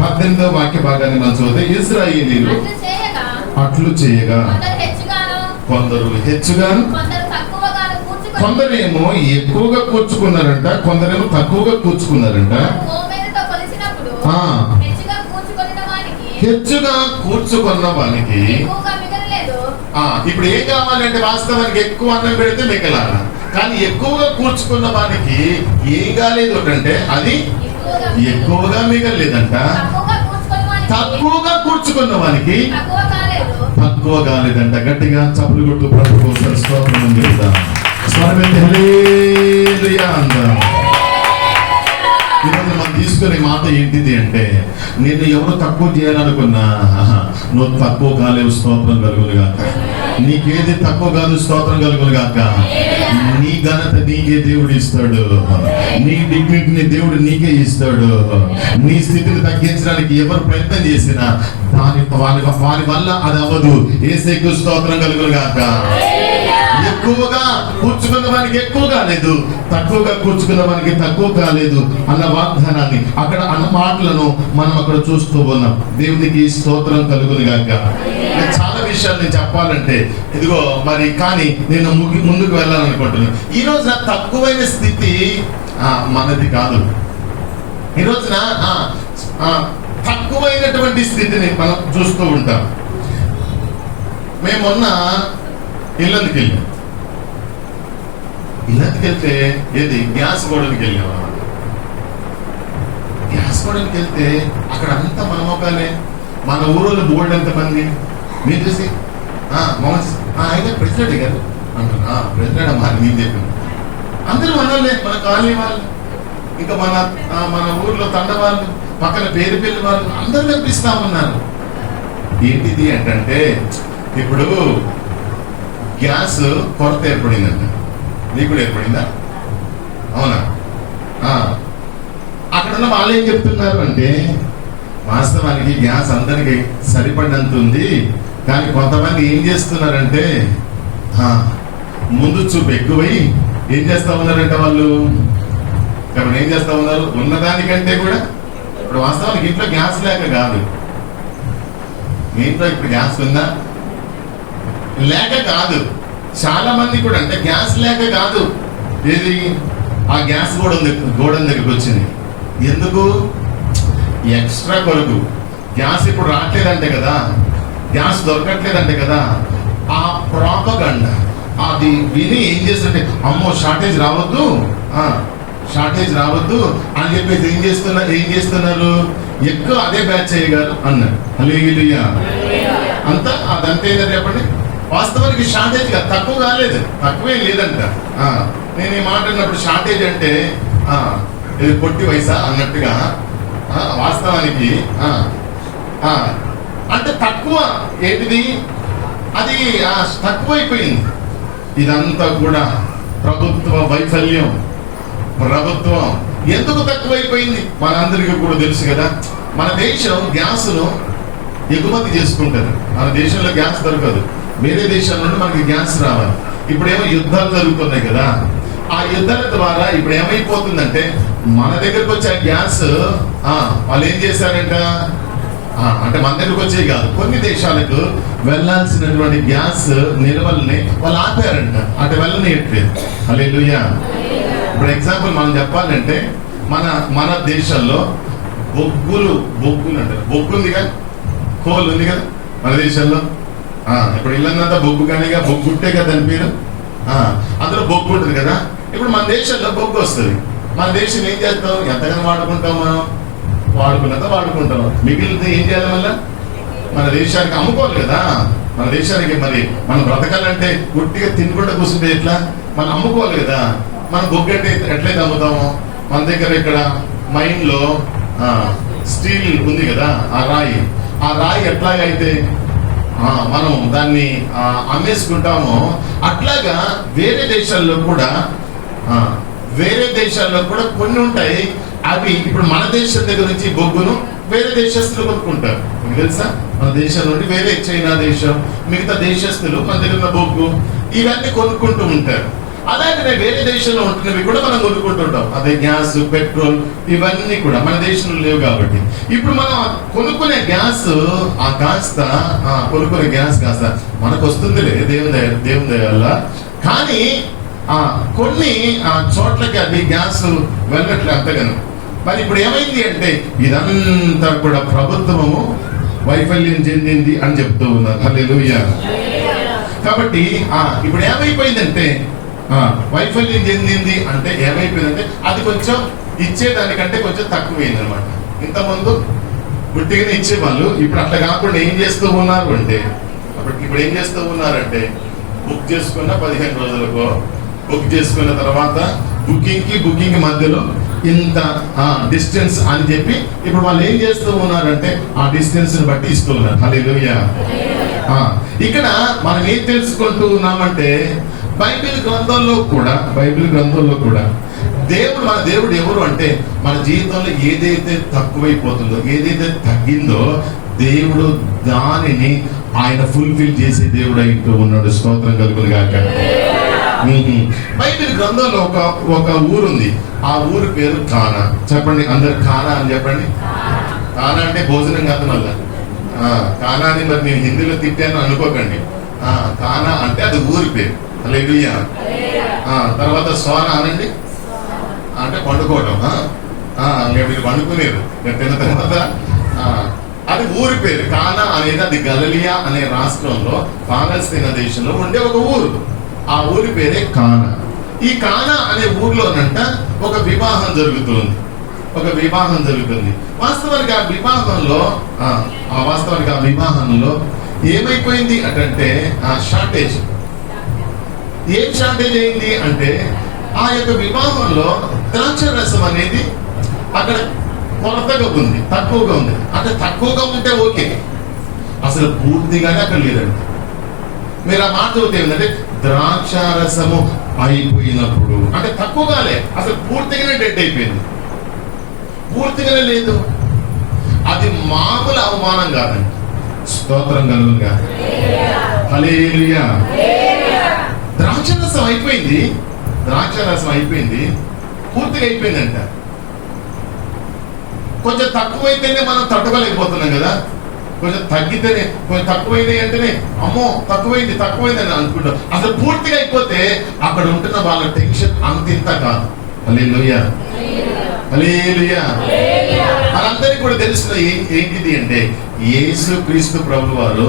18వ వాక్య భాగాన్ని మనం చదివితే, ఇశ్రాయేలీయులు అట్లు చేయగా కొందరు హెచ్చుగాను, కొందరేమో ఎక్కువగా కూర్చుకున్నారంట, కొందరేమో తక్కువగా కూర్చుకున్నారంట. హెచ్చుగా కూర్చుకున్న వానికి ఇప్పుడు ఏం కావాలంటే వాస్తవానికి ఎక్కువ అన్నం పెడితే మిగలాల. కానీ ఎక్కువగా కూర్చుకున్న వానికి ఏం కాలేదు అంటే అది ఎక్కువగా మిగలలేదంట. తక్కువగా కూర్చుకున్న వానికి తక్కువ కాలేదంట. గట్టిగా చప్పులు కొట్టు ప్రభువు స్తోత్రం చేద్దాం. స్వరమెత్తి హల్లెలూయా అందాం. ఈరోజు మనం తీసుకునే మాట ఏంటిది అంటే, నేను ఎవరు తక్కువ చేయాలనుకున్నా నువ్వు తక్కువ కాలేవు. స్తోత్రం కలుగును గాక. నీకేది తక్కువ కాదు. స్తోత్రం కలుగును గాక. నీ ఘనత నీకే దేవుడు ఇస్తాడు. నీ డిగ్నిటీని దేవుడు నీకే ఇస్తాడు. నీ స్థితిని తగ్గించడానికి ఎవరు ప్రయత్నం చేసినా వారి వల్ల అది అవ్వదు. యేసుకు స్తోత్రం కలుగును గాక. ఎక్కువగా కూర్చుకున్న వానికి ఎక్కువ కాలేదు, తక్కువగా కూర్చుకున్న వానికి తక్కువ కాలేదు అన్న వాగ్దానాన్ని, అక్కడ అన్న మాటలను మనం అక్కడ చూస్తూ ఉన్నాం. దేవునికి స్తోత్రం కలుగును గాక. చాలా విషయాలు నేను చెప్పాలంటే ఇదిగో మరి, కానీ నేను ముందుకు వెళ్ళాలనుకుంటున్నాను. ఈ రోజున తక్కువైన స్థితి మనది కాదు. ఈ రోజున తక్కువైనటువంటి స్థితిని మనం చూస్తూ ఉంటాం. మేము మొన్న ఇల్లందుకు వెళ్తే ఏది గ్యాస్ గోడనికి వెళ్ళాం అన్నమాట. గ్యాస్ గోడనికి వెళ్తే అక్కడ అంతా మన మొక్కలే, మన ఊరోళ్ళు బోర్డు ఎంతమంది మీరు చూసి ఆయన ప్రెసిడెంట్ గారు అంటున్నా. ప్రెసిడెంట్ అమ్మా మీరు చెప్పింది. అందరూ మనలే, మన కాలనీ వాళ్ళు, ఇంకా మన ఊర్లో తండ వాళ్ళు, పక్కన పేరు వాళ్ళు అందరూ కనిపిస్తా ఉన్నారు. ఏంటిది అంటే ఇప్పుడు గ్యాస్ కొరత ఏర్పడిందంట. నీకు కూడా ఏర్పడిందా? అవునా? అక్కడ ఉన్న వాళ్ళు ఏం చెప్తున్నారు అంటే, వాస్తవానికి గ్యాస్ అందరికి సరిపడినంత ఉంది, కానీ కొంతమంది ఏం చేస్తున్నారంటే ముందు చూపు ఎక్కువై ఏం చేస్తా ఉన్నారంటే వాళ్ళు ఇప్పుడు ఏం చేస్తా ఉన్నారు, ఉన్నదానికంటే కూడా. ఇప్పుడు వాస్తవానికి ఇంట్లో గ్యాస్ లేక కాదు, మీ ఇంట్లో ఇప్పుడు గ్యాస్ ఉందా లేక కాదు. చాలా మంది కూడా అంటే గ్యాస్ లేక కాదు, ఏది ఆ గ్యాస్ గోడౌన్ దగ్గరికి వచ్చింది. ఎందుకు? ఎక్స్ట్రా కొరకు. గ్యాస్ ఇప్పుడు రావట్లేదంటే కదా, గ్యాస్ దొరకట్లేదంటే కదా, ఆ ప్రాపగండా అది విని ఏం చేస్తుంటే అమ్మో షార్టేజ్ రావద్దు, షార్టేజ్ రావద్దు అని చెప్పేసి ఏం చేస్తున్నారు ఎక్కువ అదే బ్యాచ్ చేయగారు అన్నారు. హల్లెలూయా. అంతా అదంతా ఏంటంటే చెప్పండి, వాస్తవానికి షార్టేజ్ గా తక్కువ కాలేదు, తక్కువే లేదంట. నేను ఈ మాట అన్నప్పుడు షార్టేజ్ అంటే ఇది పొట్టి వయసా అన్నట్టుగా, వాస్తవానికి అంటే తక్కువ ఏంటిది, అది తక్కువైపోయింది. ఇదంతా కూడా ప్రభుత్వ వైఫల్యం. ప్రభుత్వం ఎందుకు తక్కువైపోయింది మనందరికీ కూడా తెలుసు కదా. మన దేశం గ్యాస్ను ఎగుమతి చేసుకుంటారు. మన దేశంలో గ్యాస్ దొరకదు, వేరే దేశాల నుండి మనకి గ్యాస్ రావాలి. ఇప్పుడేమో యుద్ధాలు జరుగుతున్నాయి కదా, ఆ యుద్ధాల ద్వారా ఇప్పుడు ఏమైపోతుందంటే మన దగ్గరకు వచ్చే గ్యాస్ వాళ్ళు ఏం చేశారంట అంటే మన దగ్గరకు వచ్చే కాదు, కొన్ని దేశాలకు వెళ్ళాల్సినటువంటి గ్యాస్ నిల్వల్ని వాళ్ళు ఆపారంట, అంటే వెళ్ళనియట్లేదు. హల్లెలూయా. ఇప్పుడు ఎగ్జాంపుల్ మనం చెప్పాలంటే మన దేశంలో బొగ్గులు అంటారు, బొగ్గు ఉంది కదా, కోల్ ఉంది కదా మన దేశంలో. ఇప్పుడు ఇల్లంతా బొగ్గు కానీ బొగ్గు ఉంటే కదా దాని పేరు, అందులో బొగ్గు ఉంటుంది కదా. ఇప్పుడు మన దేశంలో బొగ్గు వస్తుంది, మన దేశం ఏం చేస్తాం, ఎంతగానో వాడుకుంటాం, మనం వాడుకున్నంత వాడుకుంటాం, మిగిలితే ఏం చేయాలి, మళ్ళీ మన దేశానికి అమ్ముకోవాలి కదా. మన దేశానికి మరి మనం బ్రతకాలంటే గుట్టిగా తినకుండా కూర్చుంటే ఎట్లా, మనం అమ్ముకోవాలి కదా. మనం బొగ్గు అంటే ఎట్లయితే అమ్ముతాము, మన దగ్గర ఇక్కడ మైన్ లో స్టీల్ ఉంది కదా, ఆ రాయి ఎట్లాగైతే మనం దాన్ని అమ్మేసుకుంటామో అట్లాగా వేరే దేశాల్లో కూడా కొన్ని ఉంటాయి. అవి ఇప్పుడు మన దేశం దగ్గర నుంచి బొగ్గును వేరే దేశస్తులు కొనుక్కుంటారు. మీకు తెలుసా, మన దేశం నుండి వేరే చైనా దేశం, మిగతా దేశస్తులు మన దగ్గర ఉన్న బొగ్గు ఇవన్నీ కొనుక్కుంటూ ఉంటారు. అలాగే వేరే దేశంలో ఉంటున్నవి కూడా మనం కొనుక్కుంటుంటాం. అదే గ్యాస్, పెట్రోల్ ఇవన్నీ కూడా మన దేశంలో లేవు కాబట్టి ఇప్పుడు మనం కొనుక్కునే గ్యాస్ కాస్త మనకు వస్తుందిలే దేవుని దయ వల్ల. కానీ కొన్ని చోట్లకి అది గ్యాస్ వెళ్ళట్లే అంతగాను. మరి ఇప్పుడు ఏమైంది అంటే ఇదంతా కూడా ప్రభుత్వము వైఫల్యం చెందింది అని చెప్తూ ఉన్నారు. హల్లెలూయా. కాబట్టి ఇప్పుడు ఏమైపోయిందంటే వైఫల్యం చెందింది అంటే ఏమైపోయిందంటే అది కొంచెం ఇచ్చేదానికంటే కొంచెం తక్కువైంది అనమాట. ఇంతకుముందు గుట్టిగానే ఇచ్చేవాళ్ళు, ఇప్పుడు అట్లా కాకుండా ఏం చేస్తూ ఉన్నారు అంటే ఇప్పుడు ఏం చేస్తూ ఉన్నారంటే బుక్ చేసుకున్న 15 రోజులకు బుక్ చేసుకున్న తర్వాత బుకింగ్ మధ్యలో ఇంత డిస్టెన్స్ అని చెప్పి ఇప్పుడు వాళ్ళు ఏం చేస్తూ ఉన్నారంటే ఆ డిస్టెన్స్ ని బట్టి ఇస్తూ ఉన్నారు. హల్లెలూయా. ఇక్కడ మనం ఏం తెలుసుకుంటూ ఉన్నామంటే బైబిల్ గ్రంథంలో కూడా మన దేవుడు ఎవరు అంటే మన జీవితంలో ఏదైతే తక్కువైపోతుందో, ఏదైతే తగ్గిందో దేవుడు దానిని ఆయన ఫుల్ఫిల్ చేసే దేవుడు అయితూ ఉన్నాడు. స్తోత్రం కలుగును గాక. బైబిల్ గ్రంథంలో ఒక ఊరుంది, ఆ ఊరు పేరు కానా. చెప్పండి అందరు, కానా అని చెప్పండి. కానా అంటే భోజనం కాదు, మళ్ళా కానా అని మరి నేను హిందీలో తిట్టాను అనుకోకండి. కానా అంటే అది ఊరి పేరు. హల్లెలూయా. తర్వాత సోనా అనండి అంటే పండుకోవటం. మీరు పండుకునేరు తిన్న తర్వాత అది ఊరి పేరు. కానా అనేది అది గలిలియా అనే రాష్ట్రంలో పాలస్తీనా దేశంలో ఉండే ఒక ఊరు. ఆ ఊరి పేరే కానా. ఈ కానా అనే ఊర్లోనంట ఒక వివాహం జరుగుతుంది. వాస్తవానికి ఆ వివాహంలో ఏమైపోయింది అంటే ఏం షార్టేజ్ అయింది అంటే ఆ యొక్క వివాహంలో ద్రాక్ష రసం అనేది అక్కడ కొరతగా ఉంది, తక్కువగా ఉంది. అంటే తక్కువగా ఉంటే ఓకే, అసలు పూర్తిగానే అక్కడ లేదండి. మీరు ఆ మాట చదివితే ఏంటంటే ద్రాక్ష రసము అయిపోయినప్పుడు అంటే తక్కువగాలే, అసలు పూర్తిగానే డెడ్ అయిపోయింది, పూర్తిగానే లేదు. అది మామూలు అవమానం కాదండి. స్తోత్రం కలుగునుగా. హల్లెలూయా. ద్రాక్షరసం అయిపోయింది, పూర్తిగా అయిపోయిందంట. కొంచెం తక్కువైతేనే మనం తట్టుకోలేకపోతున్నాం కదా, కొంచెం తగ్గితేనే, కొంచెం తక్కువైంది అంటేనే అమ్మో తక్కువైంది అని అనుకుంటాం. అసలు పూర్తిగా అయిపోతే అక్కడ ఉంటున్న వాళ్ళ టెన్షన్ అంత ఇంత కాదు. హల్లెలూయా. హల్లెలూయా. అలా మనందరికీ కూడా తెలిసిన ఏంటిది అంటే యేసు క్రీస్తు ప్రభు వారు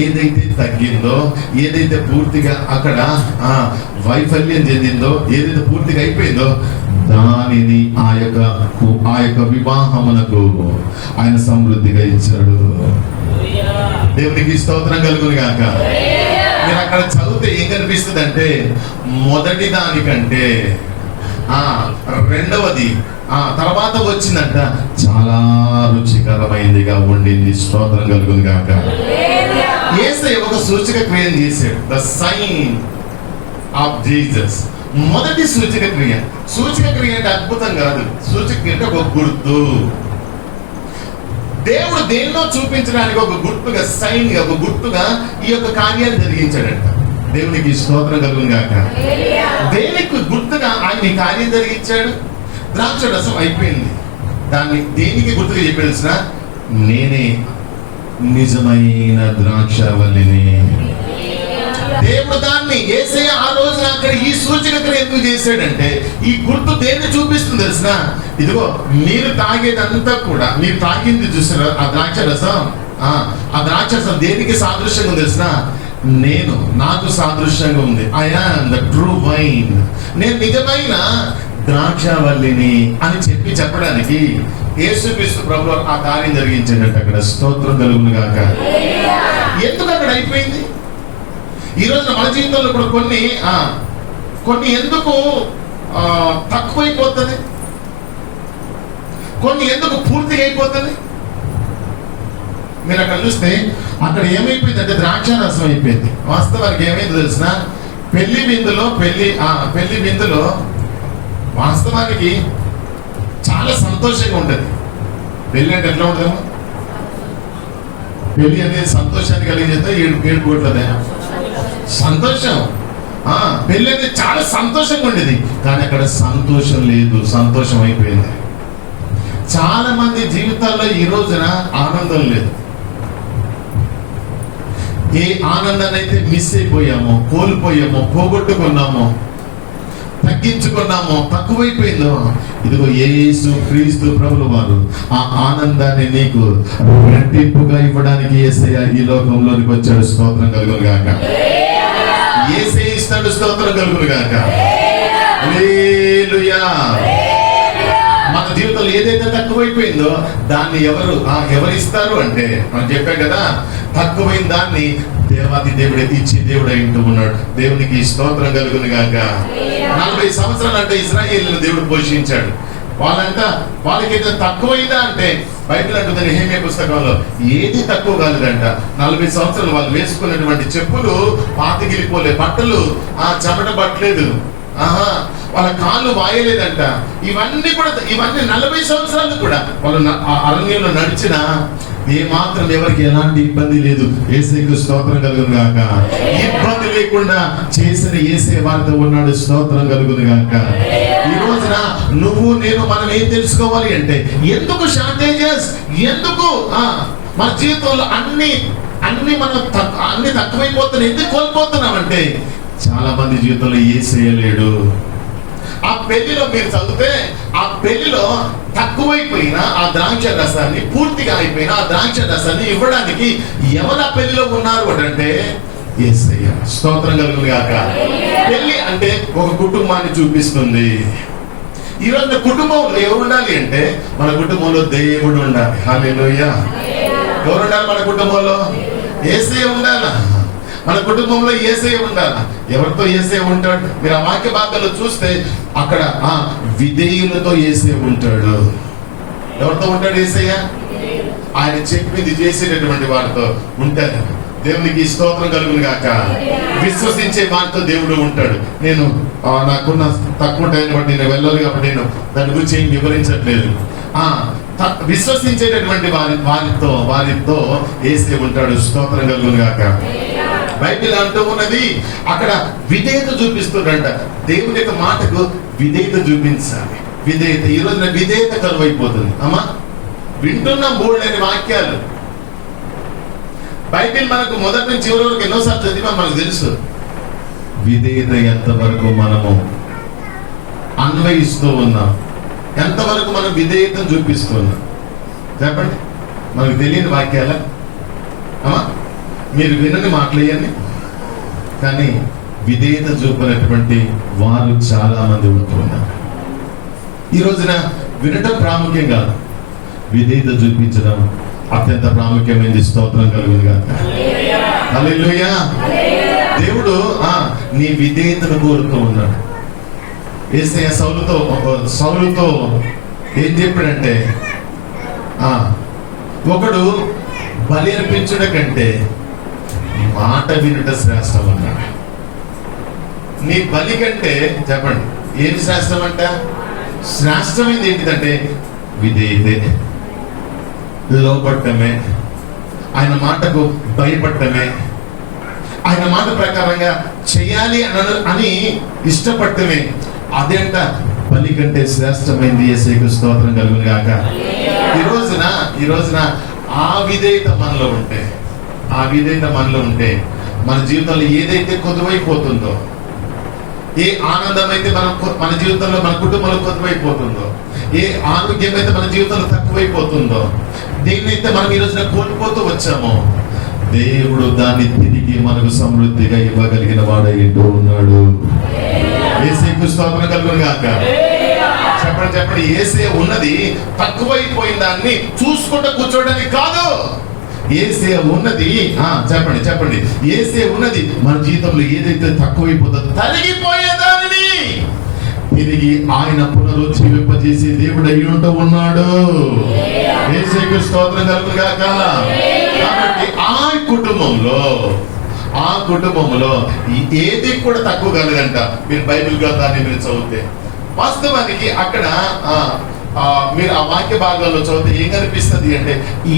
ఏదైతే తగ్గిందో, ఏదైతే పూర్తిగా అక్కడ వైఫల్యం చెందిందో, ఏదైతే పూర్తిగా అయిపోయిందో దానిని ఆ యొక్క వివాహమునకు ఆయన సమృద్ధిగా ఇచ్చాడు. దేవునికి స్తోత్రం కలుగును గాక. మీరు అక్కడ చదివితే ఏం కనిపిస్తుంది అంటే మొదటి దానికంటే రెండవది తర్వాత వచ్చిందంట చాలా రుచికరమైనదిగా ఉండింది. స్తోత్రం కలుగును గాక. యేసయ్య ఒక సూచక క్రియను చేశాడు, ద సైన్ ఆఫ్ జీసస్. మొదటి సూచక క్రియ. సూచక క్రియ అంటే అద్భుతం కాదు, సూచక క్రియ అంటే ఒక గుర్తు. దేవుడు దేన్నో చూపించడానికి ఒక గుర్తుగా, సైన్ గా, ఒక గుర్తుగా ఈ యొక్క కార్యాన్ని జరిగించాడంట. దేవునికి స్తోత్రం కలుగును గాక. దేనికి గుర్తుగా ఆయన ఈ కార్యం జరిగించాడు? ద్రాక్ష రసం అయిపోయింది. దాన్ని దేనికి గుర్తుగా చెప్పాల్సిన, నేనే నిజమైన ద్రాక్షవల్లిని. దేవుడు దాన్ని యేసయ్య ఆ రోజున అక్కడ ఈ సూచన ఎందుకు చేశాడంటే ఈ గుర్తు దేన్ని చూపిస్తుంది తెలిసిన, ఇదిగో మీరు తాగేదంతా కూడా, మీరు తాగింది చూసారా ఆ ద్రాక్ష రసం, ఆ ద్రాక్ష రసం దేనికి సాదృశ్యంగా ఉంది తెలిసిన, నాకు సాదృశ్యంగా ఉంది. I am the true wine. నేను నిజమైన ద్రాక్షవల్లిని అని చెప్పడానికి యేసుక్రీస్తు ప్రభువు ఆ కార్యం జరిగించాడంట అక్కడ. స్తోత్రం కలుగును గాక. ఎందుకు అక్కడ అయిపోయింది? ఈ రోజున మన జీవితంలో కూడా కొన్ని ఎందుకు తక్కువైపోతుంది, కొన్ని ఎందుకు పూర్తిగా అయిపోతుంది. మీరు అక్కడ చూస్తే అక్కడ ఏమైపోయింది అంటే ద్రాక్ష రసం అయిపోయింది. వాస్తవానికి ఏమైంది తెలిసిన, పెళ్లి విందులో వాస్తవానికి చాలా సంతోషంగా ఉంటుంది. పెళ్లి అంటే ఎట్లా ఉంటుందేమో, పెళ్లి అనేది సంతోషాన్ని కలిగేదా, ఏడుకోవట్లేదా? సంతోషం. పెళ్లి అనేది చాలా సంతోషంగా ఉండేది, కానీ అక్కడ సంతోషం లేదు, సంతోషం అయిపోయింది. చాలా మంది జీవితాల్లో ఈ రోజున ఆనందం లేదు. ఏ ఆనందాన్ని అయితే మిస్ అయిపోయామో, కోల్పోయామో, పోగొట్టుకున్నామో, తగ్గించుకున్నామో, తక్కువైపోయిందో, ఇదిగో యేసు క్రీస్తు ప్రభువు వారు ఆ ఆనందాన్ని నీకు రెట్టింపుగా ఇవ్వడానికి యేసయ్య ఈ లోకంలోనికి వచ్చాడు. స్తోత్రం కలుగును గాక. యేసయ్య ఇస్తాడు. స్తోత్రం కలుగును గాక. హల్లెలూయా. మన జీవితంలో ఏదైతే తక్కువైపోయిందో దాన్ని ఎవరిస్తారు అంటే, మనం చెప్పాం కదా, తక్కువైన దాన్ని దేవాది దేవుడే ఇచ్చి దేవుడు అయింటూ ఉన్నాడు. దేవునికి స్తోత్రం కలుగును గాక. 40 సంవత్సరాలు అంటే ఇశ్రాయేలును దేవుడు పోషించాడు. వాళ్ళకైతే తక్కువైందా అంటే బైబిల్ అంటుంది నెహెమ్యా పుస్తకంలో ఏది తక్కువ కాలేదంట. 40 సంవత్సరాలు వాళ్ళు వేసుకున్నటువంటి చెప్పులు పాతగిలిపోలే, బట్టలు చెమట పట్టలేదు, వాళ్ళ కాళ్ళు వాయలేదంట. ఇవన్నీ 40 సంవత్సరాలు కూడా వాళ్ళు అరణ్యంలో నడిచిన ఏ మాత్రం ఎవరికి ఎలాంటి ఇబ్బంది లేదు. యేసయ్యకు స్తోత్రం కలుగును గాక. ఇబ్బంది లేకుండా చేసిన యేసయ్య వారితో ఉన్నాడు. స్తోత్రం కలుగును గాక. ఈ రోజున నువ్వు నేను మనం ఏం తెలుసుకోవాలి అంటే, ఎందుకు షార్టేజెస్, ఎందుకు మన జీవితంలో అన్ని మనం అన్ని తక్కువైపోతున్నాయి, ఎందుకు కోల్పోతున్నాం అంటే, చాలా మంది జీవితంలో యేసయ్య లేడు. ఆ పెళ్లిలో మీరు చదివితే ఆ పెళ్లిలో తక్కువైపోయిన ఆ ద్రాక్ష రసాన్ని, పూర్తిగా అయిపోయిన ఆ ద్రాక్ష రసాన్ని ఇవ్వడానికి ఎవరు ఆ పెళ్లిలో ఉన్నారు అంటే యేసయ్య. స్తోత్రం కలుగును గాక. పెళ్లి అంటే ఒక కుటుంబాన్ని చూపిస్తుంది. ఈ రోజు కుటుంబంలో ఎవరు ఉండాలి అంటే, మన కుటుంబంలో దేవుడు ఉండాలి. హల్లెలూయా. ఎవరు ఉండాలి మన కుటుంబంలో? యేసయ్య ఉండాలా. మన కుటుంబంలో యేసయ్య ఉండాలి. ఎవరితో యేసయ్య ఉంటాడు? మీరు ఆ వాక్య భాగంలో చూస్తే అక్కడ విధేయులతో యేసయ్య ఉంటాడు. ఎవరితో ఉంటాడు యేసయ్య? ఆయన చెప్పింది చేసేటటువంటి వారితో ఉంటాడు. దేవునికి స్తోత్రం కలుగును గాక. విశ్వసించే వారితో దేవుడు ఉంటాడు. నేను నాకున్న తక్కువ టైం బట్టి నేను వెళ్ళాలి కాబట్టి నేను దాని గురించి ఏం వివరించట్లేదు. విశ్వసించేటటువంటి వారితో యేసయ్య ఉంటాడు. స్తోత్రం కలుగును గాక. బైబిల్ అంటూ ఉన్నది అక్కడ విధేయత చూపిస్తుందంట. దేవుని యొక్క మాటకు విధేయత చూపించాలి. విధేయత. ఈ రోజున విధేయత కరువైపోతుంది. అమ్మా, వింటున్న మూడలేని వాక్యాలు బైబిల్ మనకు మొదటి నుంచి చివరి వరకు ఎన్నోసార్లు చదివా మనకు తెలుసు. విధేయత ఎంతవరకు మనము అన్వయిస్తూ ఉన్నాం, ఎంతవరకు మనం విధేయతను చూపిస్తున్నాం. చెప్పండి, మనకు తెలియని వాక్యాల అమ్మా, మీరు వినని మాటలేయని. కానీ విధేయత చూపినటువంటి వారు చాలా మంది ఉంటున్నారు. ఈ రోజున వినటం ప్రాముఖ్యం కాదు, విధేయత చూపించడం అత్యంత ప్రాముఖ్యమైనది. స్తోత్రం కలుగునుగా. హల్లెలూయా. దేవుడు నీ విధేయతను కోరుతూ ఉన్నాడు. యేసయ్య సౌలుతో ఏం చెప్పాడంటే, ఒకడు బలి అర్పించుట కంటే మాట వినుట శ్రేష్టం అన్నాడు. నీ బలి కంటే, చెప్పండి, ఏమి శ్రేష్టం అంట? శ్రేష్టమైనది ఏంటిదంటే విధేయతే, లోపడటమే, ఆయన మాటకు భయపడటమే, ఆయన మాట ప్రకారంగా చేయాలి అని ఇష్టపడటమే. అదేంట బలి కంటే శ్రేష్టమైంది. యేసయ్యకు స్తోత్రం కలుగును గాక. ఈ రోజున ఆ విధేయత మనలో ఉంటే మన జీవితంలో ఏదైతే కొద్దువైపోతుందో, ఏ ఆనందం అయితే మన జీవితంలో, మన కుటుంబంలో కొద్దువైపోతుందో, ఏ ఆరోగ్యం అయితే మన జీవితంలో తక్కువైపోతుందో, దేన్నైతే మనం ఈ రోజున కోల్పోతూ వచ్చామో, దేవుడు దాన్ని తిరిగి మనకు సమృద్ధిగా ఇవ్వగలిగిన వాడైంటూ ఉన్నాడు. యేసయ్యకు స్తోత్రం కలుగును గాక. చెప్పండి, యేసయ్య ఉన్నది తక్కువైపోయిన దాన్ని చూసుకుంటూ కూర్చోడానికి కాదు. యేసయ్య ఉన్నది, చెప్పండి, యేసయ్య ఉన్నది మన జీవితంలో ఏదైతే తక్కువైపోతుందో తరిగిపోయేదాన్ని తిరిగి ఆయన పునరుజ్జీవింపజేసే దేవుడు అయి ఉంటూ ఉన్నాడు. యేసయ్యకు స్తోత్రం కలుగును గాక. కాబట్టి ఆ కుటుంబంలో ఏది కూడా తక్కువ కలగంట. మీరు బైబిల్ గ్రంథాన్ని మీరు చదివితే వాస్తవానికి అక్కడ మీరు ఆ వాక్య భాగంలో చదివితే ఏం కనిపిస్తుంది అంటే,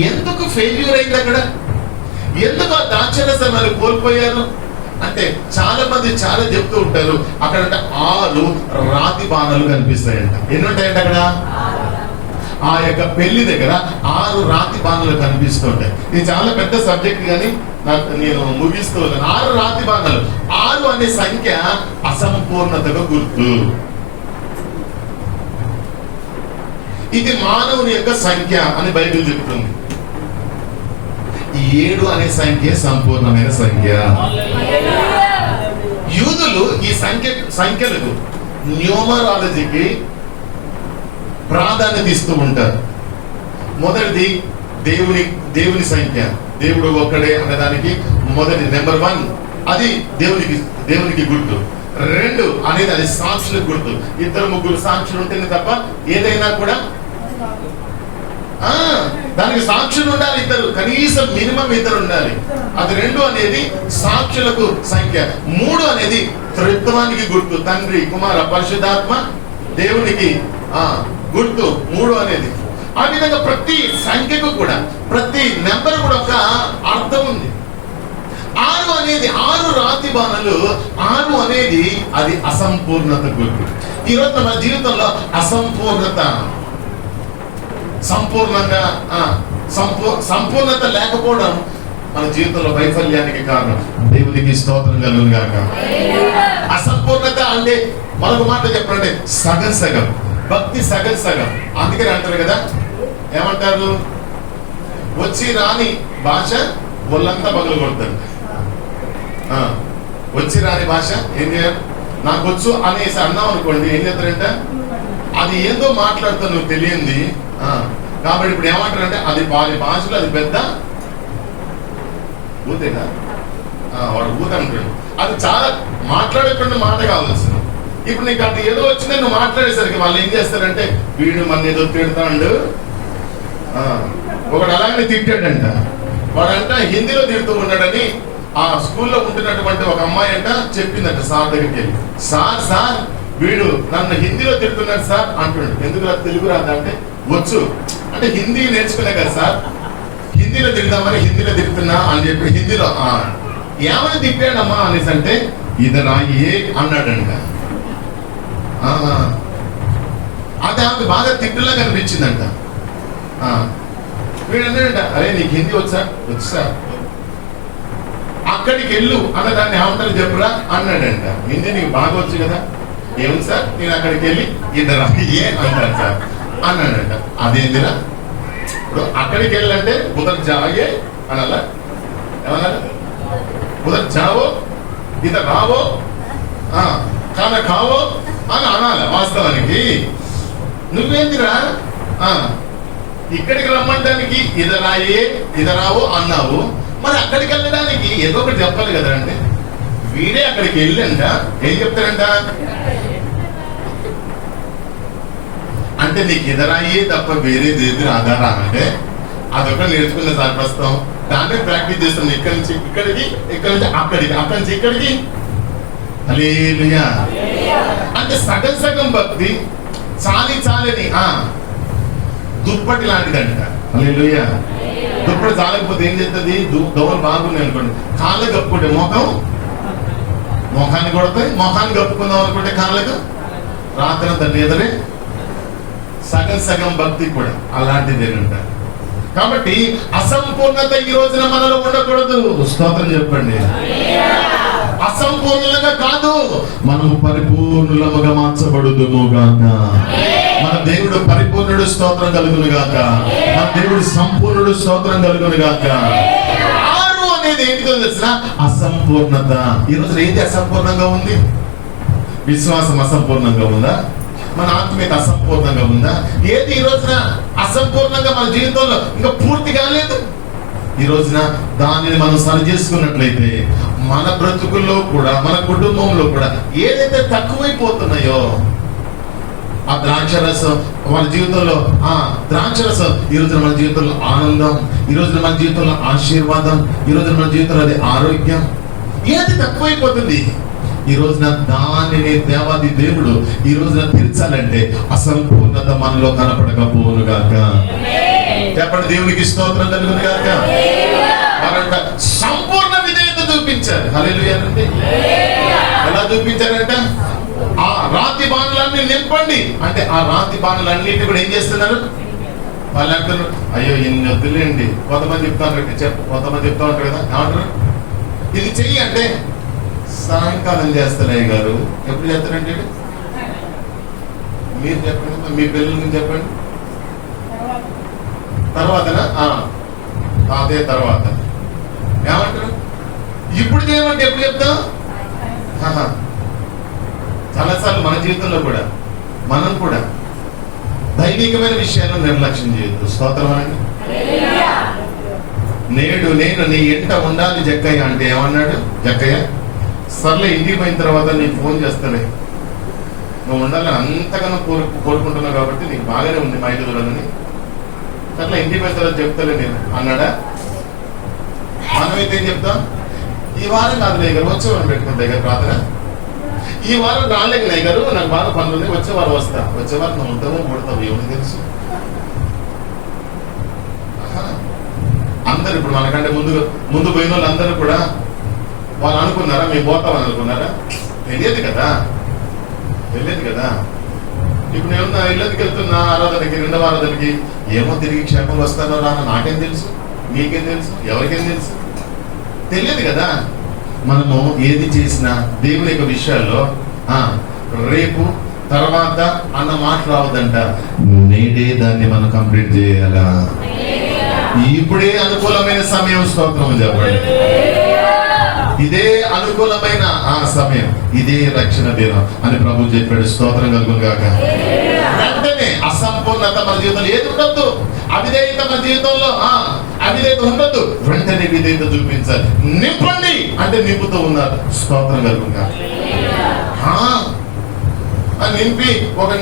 ఎందుకు ఫెయిల్యూర్ అయింది అక్కడ, ఎందుకు ఆ దాక్షరసనాలు కోల్పోయారు అంటే, చాలా మంది చాలా చెప్తూ ఉంటారు అక్కడ 6 రాతి బాణాలు కనిపిస్తాయంట. ఎన్ని ఉంటాయంట అక్కడ? ఆ యొక్క పెళ్లి దగ్గర 6 రాతి బాణాలు కనిపిస్తుంటాయి. ఇది చాలా పెద్ద సబ్జెక్ట్ కానీ నేను ముగిస్తూ ఉన్నాను. 6 రాతి బాణాలు. 6 అనే సంఖ్య అసంపూర్ణతగా గుర్తు. ఇది మానవుని యొక్క సంఖ్య అని బైబిల్ చెప్తుంది. 7 అనే సంఖ్య సంపూర్ణమైన సంఖ్య. యూదులు ఈ సంఖ్యలకు, న్యూమరాలజీకి ప్రాధాన్యత ఇస్తూ ఉంటారు. మొదటిది దేవుని సంఖ్య, దేవుడు ఒక్కడే అనేదానికి మొదటి నెంబర్ 1 అది దేవునికి గుర్తు. 2 అనేది అది సాక్షులకు గుర్తు. 2-3 సాక్షులు ఉంటేనే తప్ప ఏదైనా కూడా దానికి సాక్షులు ఉండాలి. కనీసం మినిమం 2 ఉండాలి. అది 2 అనేది సాక్షులకు సంఖ్య. 3 అనేది త్రిత్వానికి గుర్తు. తండ్రి, కుమార, పరిశుద్ధాత్మ దేవునికి గుర్తు 3 అనేది. ఆ విధంగా ప్రతి సంఖ్యకు కూడా, ప్రతి నెంబర్ కూడా ఒక అర్థం ఉంది. 6 అనేది 6 రాతి బాణాలు. 6 అనేది అది అసంపూర్ణత గుర్తు. ఈరోజు మన జీవితంలో అసంపూర్ణత, సంపూర్ణత లేకపోవడం మన జీవితంలో వైఫల్యానికి కారణం. దేవునికి స్తోత్రం కలుగును గాక. అసంపూర్ణత అంటే మరొక మాట చెప్పాలంటే సగం భక్తి సగం. అందుకని అంటారు కదా, ఏమంటారు, వచ్చి రాని భాష ఒళ్ళంతా పగలు కొడతారు. వచ్చి రాని భాష ఏం చేయాలి, నాకు వచ్చు అనేసి అన్నాం అనుకోండి, ఏం చేస్తారంట, అది ఏందో మాట్లాడుతా నువ్వు తెలియంది. కాబట్టి ఇప్పుడు ఏమంటారంటే, అది వారి భాషలో అది పెద్ద ఊతేనా, వాడు ఊత అంటాడు. అది చాలా మాట్లాడకుండా మాట కావాల్సింది. ఇప్పుడు నీకు అటు ఏదో వచ్చిందే నువ్వు మాట్లాడేసరికి వాళ్ళు ఏం చేస్తారంటే, వీడు మన ఏదో తిడతాడు. ఒకడు అలాగనే తిట్టాడంట. వాడంట హిందీలో తిడుతూ ఉన్నాడని ఆ స్కూల్లో ఉంటున్నటువంటి ఒక అమ్మాయి అంట చెప్పిందంట సార్ దగ్గరికి వెళ్ళి, సార్ వీడు నన్ను హిందీలో తిడుతున్నాడు సార్ అంటున్నాడు. ఎందుకు తెలుగు రాదా అంటే, వచ్చు అంటే హిందీ నేర్చుకునే కదా సార్, హిందీలో తిడదామని హిందీలో తిడుతున్నా అని చెప్పి హిందీలో ఏమని తిప్పాడమ్మా అనేసి అంటే, ఇది రాయే అన్నాడంట. అది ఆమెకు బాగా తిట్టులా కనిపించిందంట. వీడు అన్నాడంట, అరే నీకు హిందీ వచ్చా అక్కడికి వెళ్ళు అన్నదాన్ని ఏమంటారు చెప్పురా అన్నాడంట. హిందీ నీకు బాగా వచ్చు కదా, ఏముంది సార్ నేను అక్కడికి వెళ్ళి ఇద్దరు ఏ అంటారు సార్ అన్నాడంట. అదేందిరా ఇప్పుడు అక్కడికి వెళ్ళంటే ఉదర్ జాగే అనాలా, ఏమన్నా ఉదర్ జావో ఇదర్ రావో కానా కావో అని అనాలి. వాస్తవానికి నువ్వేందిరా ఇక్కడికి రమ్మంటానికి ఇదరాయే ఇదరావో అన్నావు, మరి అక్కడికి వెళ్ళడానికి ఏదో ఒకటి చెప్పాలి కదా అంటే వీడే అక్కడికి వెళ్ళంట ఏం చెప్తాడంట అంటే నీకు ఎదరాయే తప్ప వేరేది ఏది రాదారా అంటే అదొక నేర్చుకున్న సార్ ప్రస్తుతం దాన్ని ప్రాక్టీస్ చేస్తాను. ఇక్కడి నుంచి ఇక్కడికి, ఇక్కడి నుంచి అక్కడికి, అక్కడి నుంచి ఇక్కడికి. హల్లెలూయా. అంటే సగం సగం భక్తి చాలని దుప్పటి లాంటిదంట. హల్లెలూయా. దుప్పటి చాలకపోతే ఏం చేస్తుంది, దోమలు బాగున్నాయి అనుకోండి, కాళ్ళు కప్పుకుంటే మొఖాన్ని కొడతాయి, మొఖాన్ని కప్పుకుందాం అనుకుంటే కాళ్ళకు రాత్రంతా నిద్రే. సగం సగం భక్తి కూడా అలాంటిదేనంట. కాబట్టి అసంపూర్ణత ఈ రోజున మనలో ఉండకూడదు. స్తోత్రం చెప్పండి. అసంపూర్ణంగా కాదు, మనము పరిపూర్ణులముగా మార్చబడుదుము గాక. మన దేవుడు పరిపూర్ణుడు, స్తోత్రం కలుగును గాక. మన దేవుడు సంపూర్ణుడు, స్తోత్రం కలుగును గాక. ఆరు అనేది ఏంటిదో తెలిసిన అసంపూర్ణత. ఈ రోజున ఏది అసంపూర్ణంగా ఉంది? విశ్వాసం అసంపూర్ణంగా ఉందా? మన ఆత్మీయత అసంపూర్ణంగా ఉందా? ఏది ఈ రోజున అసంపూర్ణంగా మన జీవితంలో ఇంకా పూర్తి కాలేదు? ఈ రోజున దానిని మనం సరి చేసుకున్నట్లయితే మన బ్రతుకుల్లో కూడా, మన కుటుంబంలో కూడా ఏదైతే తక్కువైపోతున్నాయో ఆ ద్రాక్షరసం మన జీవితంలో, ద్రాక్షరసం ఈ రోజున మన జీవితంలో ఆనందం, ఈ రోజున మన జీవితంలో ఆశీర్వాదం, ఈ రోజున మన జీవితంలో అది ఆరోగ్యం, ఏది తక్కువైపోతుంది ఈ రోజున దానిని దేవాది దేవుడు ఈ రోజున తీర్చాలంటే అసంపూర్ణత మనలో కనపడకపోను గాక. చెప్పండి, దేవునికి స్తోత్రం కలుగును గాక. వారంట సంపూర్ణ విధేయత చూపించారు. హల్లెలూయా. ఎలా చూపించారంట? ఆ రాతి బాణలన్నీ నింపండి అంటే ఆ రాతి బాణలన్నింటినీ కూడా ఏం చేస్తున్నారు? వాళ్ళు అంటారు, అయ్యో ఇన్ని వద్దులేండి. కొంతమంది చెప్తా ఉంటారు కదా, ఏమంటారు? ఇది చెయ్యి అంటే సాయంకాలం చేస్తానయ్య గారు. ఎప్పుడు చేస్తారంటే మీరు చెప్పండి, మీ పిల్లల గురించి చెప్పండి. తర్వాతనా? అదే తర్వాత ఏమంటారు? ఇప్పుడు చేయమంటే ఎప్పుడు చెప్తాం? చాలాసార్లు మన జీవితంలో కూడా మనం కూడా దైవికమైన విషయాలను నిర్లక్ష్యం చేయొద్దు. స్తోత్రం అనండి. నేడు నేను నీ ఇంట ఉండాలి జక్కయ్య అంటే ఏమన్నాడు జక్కయ్య? సర్లే, ఇంటికి పోయిన తర్వాత నీకు ఫోన్ చేస్తానే, నువ్వు ఉండాలని అంతగానో కోరుకుంటున్నావు కాబట్టి నీకు బాగానే ఉంది మా ఇల్లు చూడాలని. సర్లే, ఇంటికి పోయిన తర్వాత చెప్తాలే నేను అన్నాడా? మనమైతే ఏం చెప్తాం? ఈ వారం కాదు నయ్య గారు, వచ్చే వారం పెట్టుకుంటా గారు ప్రార్థన. ఈ వారం రాలేక నయ్య గారు, నాకు బాగా పనులు ఉన్నాయి, వచ్చే వారం వస్తా. వచ్చే వారం నువ్వు ఉంటావు కొడతావు, ఏమని తెలుసు? అందరు ఇప్పుడు మనకంటే ముందు పోయిన వాళ్ళు అందరూ కూడా వాళ్ళు అనుకున్నారా మేము పోతామని అనుకున్నారా? తెలియదు కదా. ఇప్పుడు నేను ఇళ్ళకి వెళ్తున్నా ఆరాధనకి, రెండవ ఆరాధనకి, ఏమో తిరిగి క్షేమంగా వస్తానో రానో నాకేం తెలుసు, మీకేం తెలుసు, ఎవరికేం తెలుసు? తెలియదు కదా. మనము ఏది చేసినా దేవుని యొక్క విషయాల్లో రేపు తర్వాత అన్న మాట రావద్దంట. నేడే దాన్ని మనం కంప్లీట్ చేయాలా? ఇప్పుడే అనుకూలమైన సమయం. స్తోత్రం చెప్పండి. ఇదే అనుకూలమైన సమయం, ఇదే రక్షణ దినం అని ప్రభు చెప్పాడు. స్తోత్రం కలుగును గాక. వెంటనే అసంపూర్ణత మన జీవితంలో ఏది ఉండద్దు, అవిధేయత మన జీవితంలో అవిధేయత ఉండద్దు. వెంటనే విధేయత చూపించాలి. నింపండి అంటే నింపుతూ ఉన్నారు. స్తోత్రం కలుగును గాక.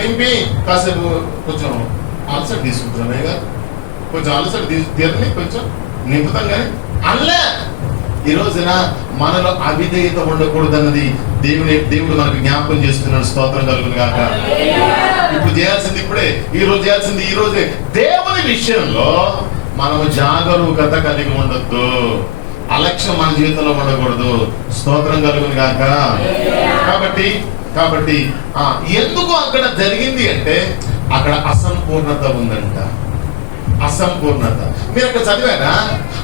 నింపి కాసేపు కొంచెం అలసట తీసుకుంటున్నాయి కదా, కొంచెం అలసట తీరని కొంచెం నింపుతాం కానీ అల్లే. ఈ రోజున మనలో అవిధేయత ఉండకూడదన్నది దేవుడు మనకు జ్ఞాపకం చేస్తున్నాడు. స్తోత్రం కలుగును గాక. ఇప్పుడు చేయాల్సింది ఈ రోజు చేయాల్సింది ఈ రోజే. దేవుని విషయంలో మనము జాగరూకత కలిగి ఉండొద్దు. అలక్ష్యం మన జీవితంలో ఉండకూడదు. స్తోత్రం కలుగును గాక. కాబట్టి ఎందుకు అక్కడ జరిగింది అంటే అక్కడ అసంపూర్ణత ఉందంట. అసంపూర్ణత. మీరు అక్కడ చదివారా?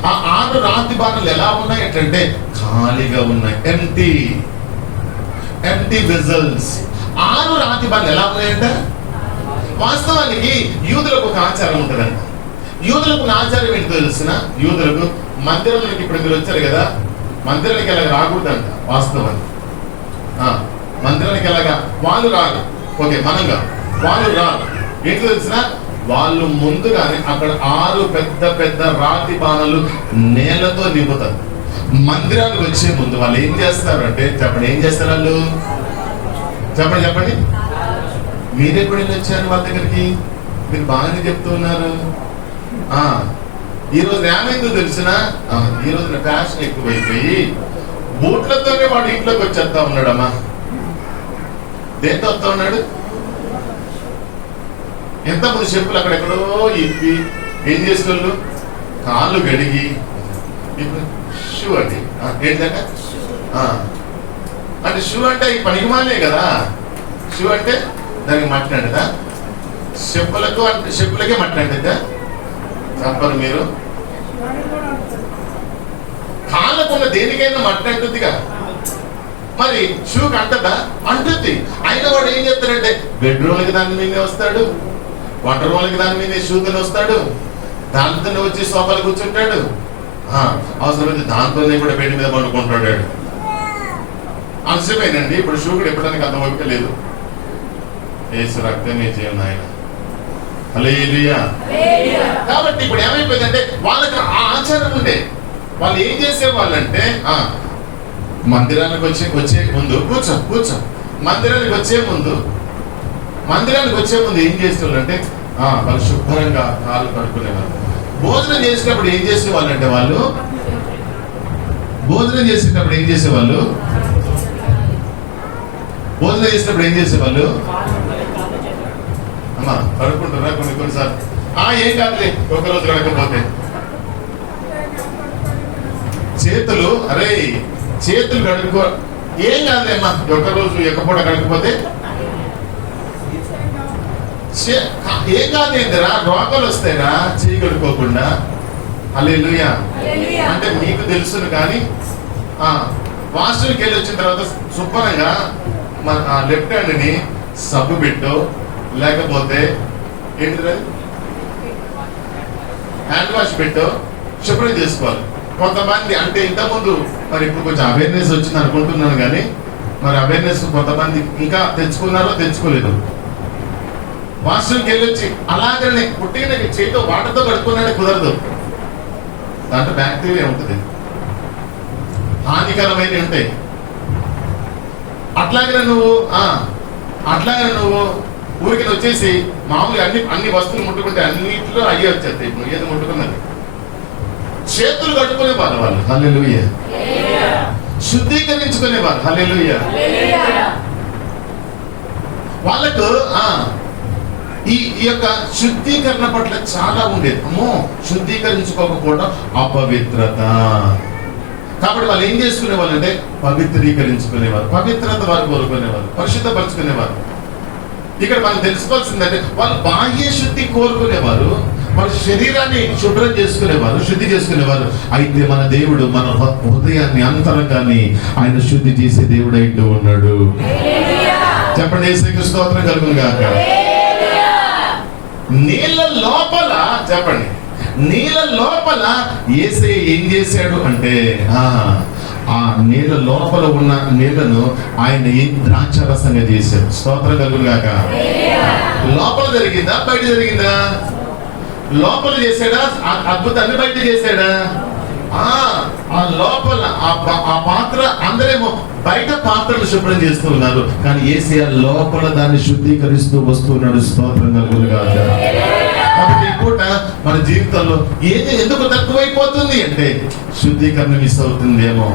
ఆ 6 రాతి బాణలు ఎలా ఉన్నాయి అంటే ఖాళీగా ఉన్నాయి. Empty vessels. 6 రాతి బాణలు ఎలా ఉన్నాయంట? వాస్తవానికి యూదులకు ఒక ఆచారం ఉంటుందంట. యూదులకు నా ఆచారం ఏంటో తెలిసిన, యూదులకు మందిరంలోకి ఇప్పుడు మీరు వచ్చారు కదా, మందిరానికి ఎలాగ రాకూడదంట వాస్తవం. మందిరానికి ఎలాగా వాళ్ళు రారు, ఓకే మనంగా వాళ్ళు రారు. ఏంటో తెలిసిన, వాళ్ళు ముందుగానే అక్కడ 6 పెద్ద పెద్ద రాతి బాణలు నేలతో నింపుతారు. మందిరానికి వచ్చే ముందు వాళ్ళు ఏం చేస్తారు అంటే, చెప్పండి ఏం చేస్తారు వాళ్ళు? చెప్పండి చెప్పండి. మీరు ఎప్పుడు వెళ్ళి వచ్చారు వాళ్ళ దగ్గరికి? మీరు బాగానే చెప్తూ ఉన్నారు. ఈ రోజు ఏమైందో తెలిసిన, ఈ రోజున ఫ్యాషన్ ఎక్కువైపోయి బూట్లతోనే వాడు ఇంట్లోకి వచ్చేస్తా ఉన్నాడమ్మా. దేంతో వస్తా ఉన్నాడు? ఎంతమంది చెప్పులు అక్కడెక్కడో ఇప్పి ఏం చేసేవాళ్ళు కాళ్ళు గడిగి, ఇప్పుడు షూ అండి ఏంటంటే అంటే షూ అంటే ఈ పనికిమాలే కదా. షూ అంటే దానికి మట్టినదా? చెప్పులకు అంటే చెప్పులకే మట్టినదా? చెప్పరు మీరు. కాళ్ళకున్న దేనికైనా మట్టి అంటుందిగా, మరి షూకి అంటదా? అంటుంది. అయినా వాడు ఏం చెప్తాడంటే, బెడ్రూమ్లకి దాని మీదే వస్తాడు, వంట రూమ్లకి దాని మీదే షూతోనే వస్తాడు, దానితోనే వచ్చి సోఫాలు కూర్చుంటాడు, అవసరమైతే దాంతోనే కూడా బెడ్ మీద పండుకుంటాడు. అలసిపోయినండి. ఇప్పుడు షూ కూడా ఎప్పడానికి అంత ఓపిక లేదు. యేసు రక్తమే జీవన ఆయన. హల్లెలూయా. కాబట్టి ఇప్పుడు ఏమైపోయిందంటే, వాళ్ళకి ఆ ఆచారం ఉండే. వాళ్ళు ఏం చేసేవాళ్ళంటే, మందిరానికి వచ్చే ముందు కూర్చో మందిరానికి వచ్చే ముందు ఏం చేసేవాళ్ళంటే, వాళ్ళు శుభ్రంగా కాళ్ళు కడుక్కునేవాళ్ళు. భోజనం చేసేటప్పుడు ఏం చేసేవాళ్ళంటే, భోజనం చేసేటప్పుడు ఏం చేసేవాళ్ళు అమ్మా కడుక్కుంటారా? కొన్నిసార్లు ఏం కాదులే ఒకరోజు కడకపోతే. చేతులు కడుక్కో, ఏం కాదులే అమ్మా ఒకరోజు ఎక్కపూట కడకపోతే ఏం కాదు. ఏందిరా రోగాలు వస్తాయిరా చేయి కడుక్కోకుండా? హల్లెలూయా. అంటే మీకు తెలుసును కానీ వాష్రూమ్కి వెళ్ళి వచ్చిన తర్వాత శుభ్రంగా మన లెఫ్ట్ హ్యాండ్ని సబ్బు పెట్టో లేకపోతే ఏంటిది హ్యాండ్ వాష్ పెట్టో శుభ్రం చేసుకోవాలి. కొంతమంది అంటే ఇంతకుముందు, మరి ఇప్పుడు కొంచెం అవేర్నెస్ వచ్చింది అనుకుంటున్నాను కానీ, మరి అవేర్నెస్ కొంతమంది ఇంకా తెచ్చుకోలేదు. వాష్రూమ్కి వెళ్ళి వచ్చి అలాగనే పుట్టిన చేతితో వాటర్తో కడుక్కున్నాడే కుదరదు. దాంట్లో బ్యాక్టీరియా ఉంటుంది, హానికరమైనవి ఉంటాయి. అట్లాగనే నువ్వు ఊరికి వచ్చేసి మామూలుగా అన్ని వస్తువులు ముట్టుకుంటే అన్నింటిలో అయ్యే వచ్చేస్తాయి. ఇప్పుడు ఏది ముట్టుకున్నది చేతులు కట్టుకునేవారు వాళ్ళు. హల్లెలూయా. శుద్ధీకరించుకునేవారు. హల్లెలూయా. వాళ్ళకు ఈ యొక్క శుద్ధీకరణ పట్ల చాలా ఉండేది. శుద్ధీకరించుకోకపోవడం అపవిత్రత. కాబట్టి వాళ్ళు ఏం చేసుకునేవాళ్ళు అంటే పవిత్రీకరించుకునేవారు, పవిత్రత వారు కోరుకునేవారు, పరిశుద్ధపరుచుకునేవారు. ఇక్కడ మనం తెలుసుకోవాల్సిందంటే, వాళ్ళు బాహ్య శుద్ధి కోరుకునేవారు, వాళ్ళ శరీరాన్ని శుభ్రం చేసుకునేవారు, శుద్ధి చేసుకునేవారు. అయితే మన దేవుడు మన హృదయాన్ని అంతరంగాన్ని ఆయన శుద్ధి చేసే దేవుడు అయితూ ఉన్నాడు. చెప్పండి యేసుకి స్తోత్రం కలుగును గాక. నీళ్ళ లోపల చెప్పండి, నీళ్ళ లోపల యేసయ్య ఏం చేశాడు అంటే, ఆ నీళ్ళ లోపల ఉన్న నీళ్లను ఆయన ద్రాక్షరసంగా చేశాడు. స్తోత్రం కలుగును గాక. లోపల జరిగిందా బయట జరిగిందా? లోపల చేశాడా అద్భుతాన్ని? బయట చేశాడా? ఆ లోపల ఆ పాత్ర, అందరేమో బయట పాత్రలు శుభ్రం చేస్తూ ఉన్నారు, కానీ యేసయ్య లోపల దాన్ని శుద్ధీకరిస్తూ వస్తున్నాడు. స్తోత్రం కలుగును గాక. కాబట్టి ఈ పూట మన జీవితంలో ఏది ఎందుకు తక్కువైపోతుంది అంటే, శుద్ధీకరణ మిస్ అవుతుందేమో.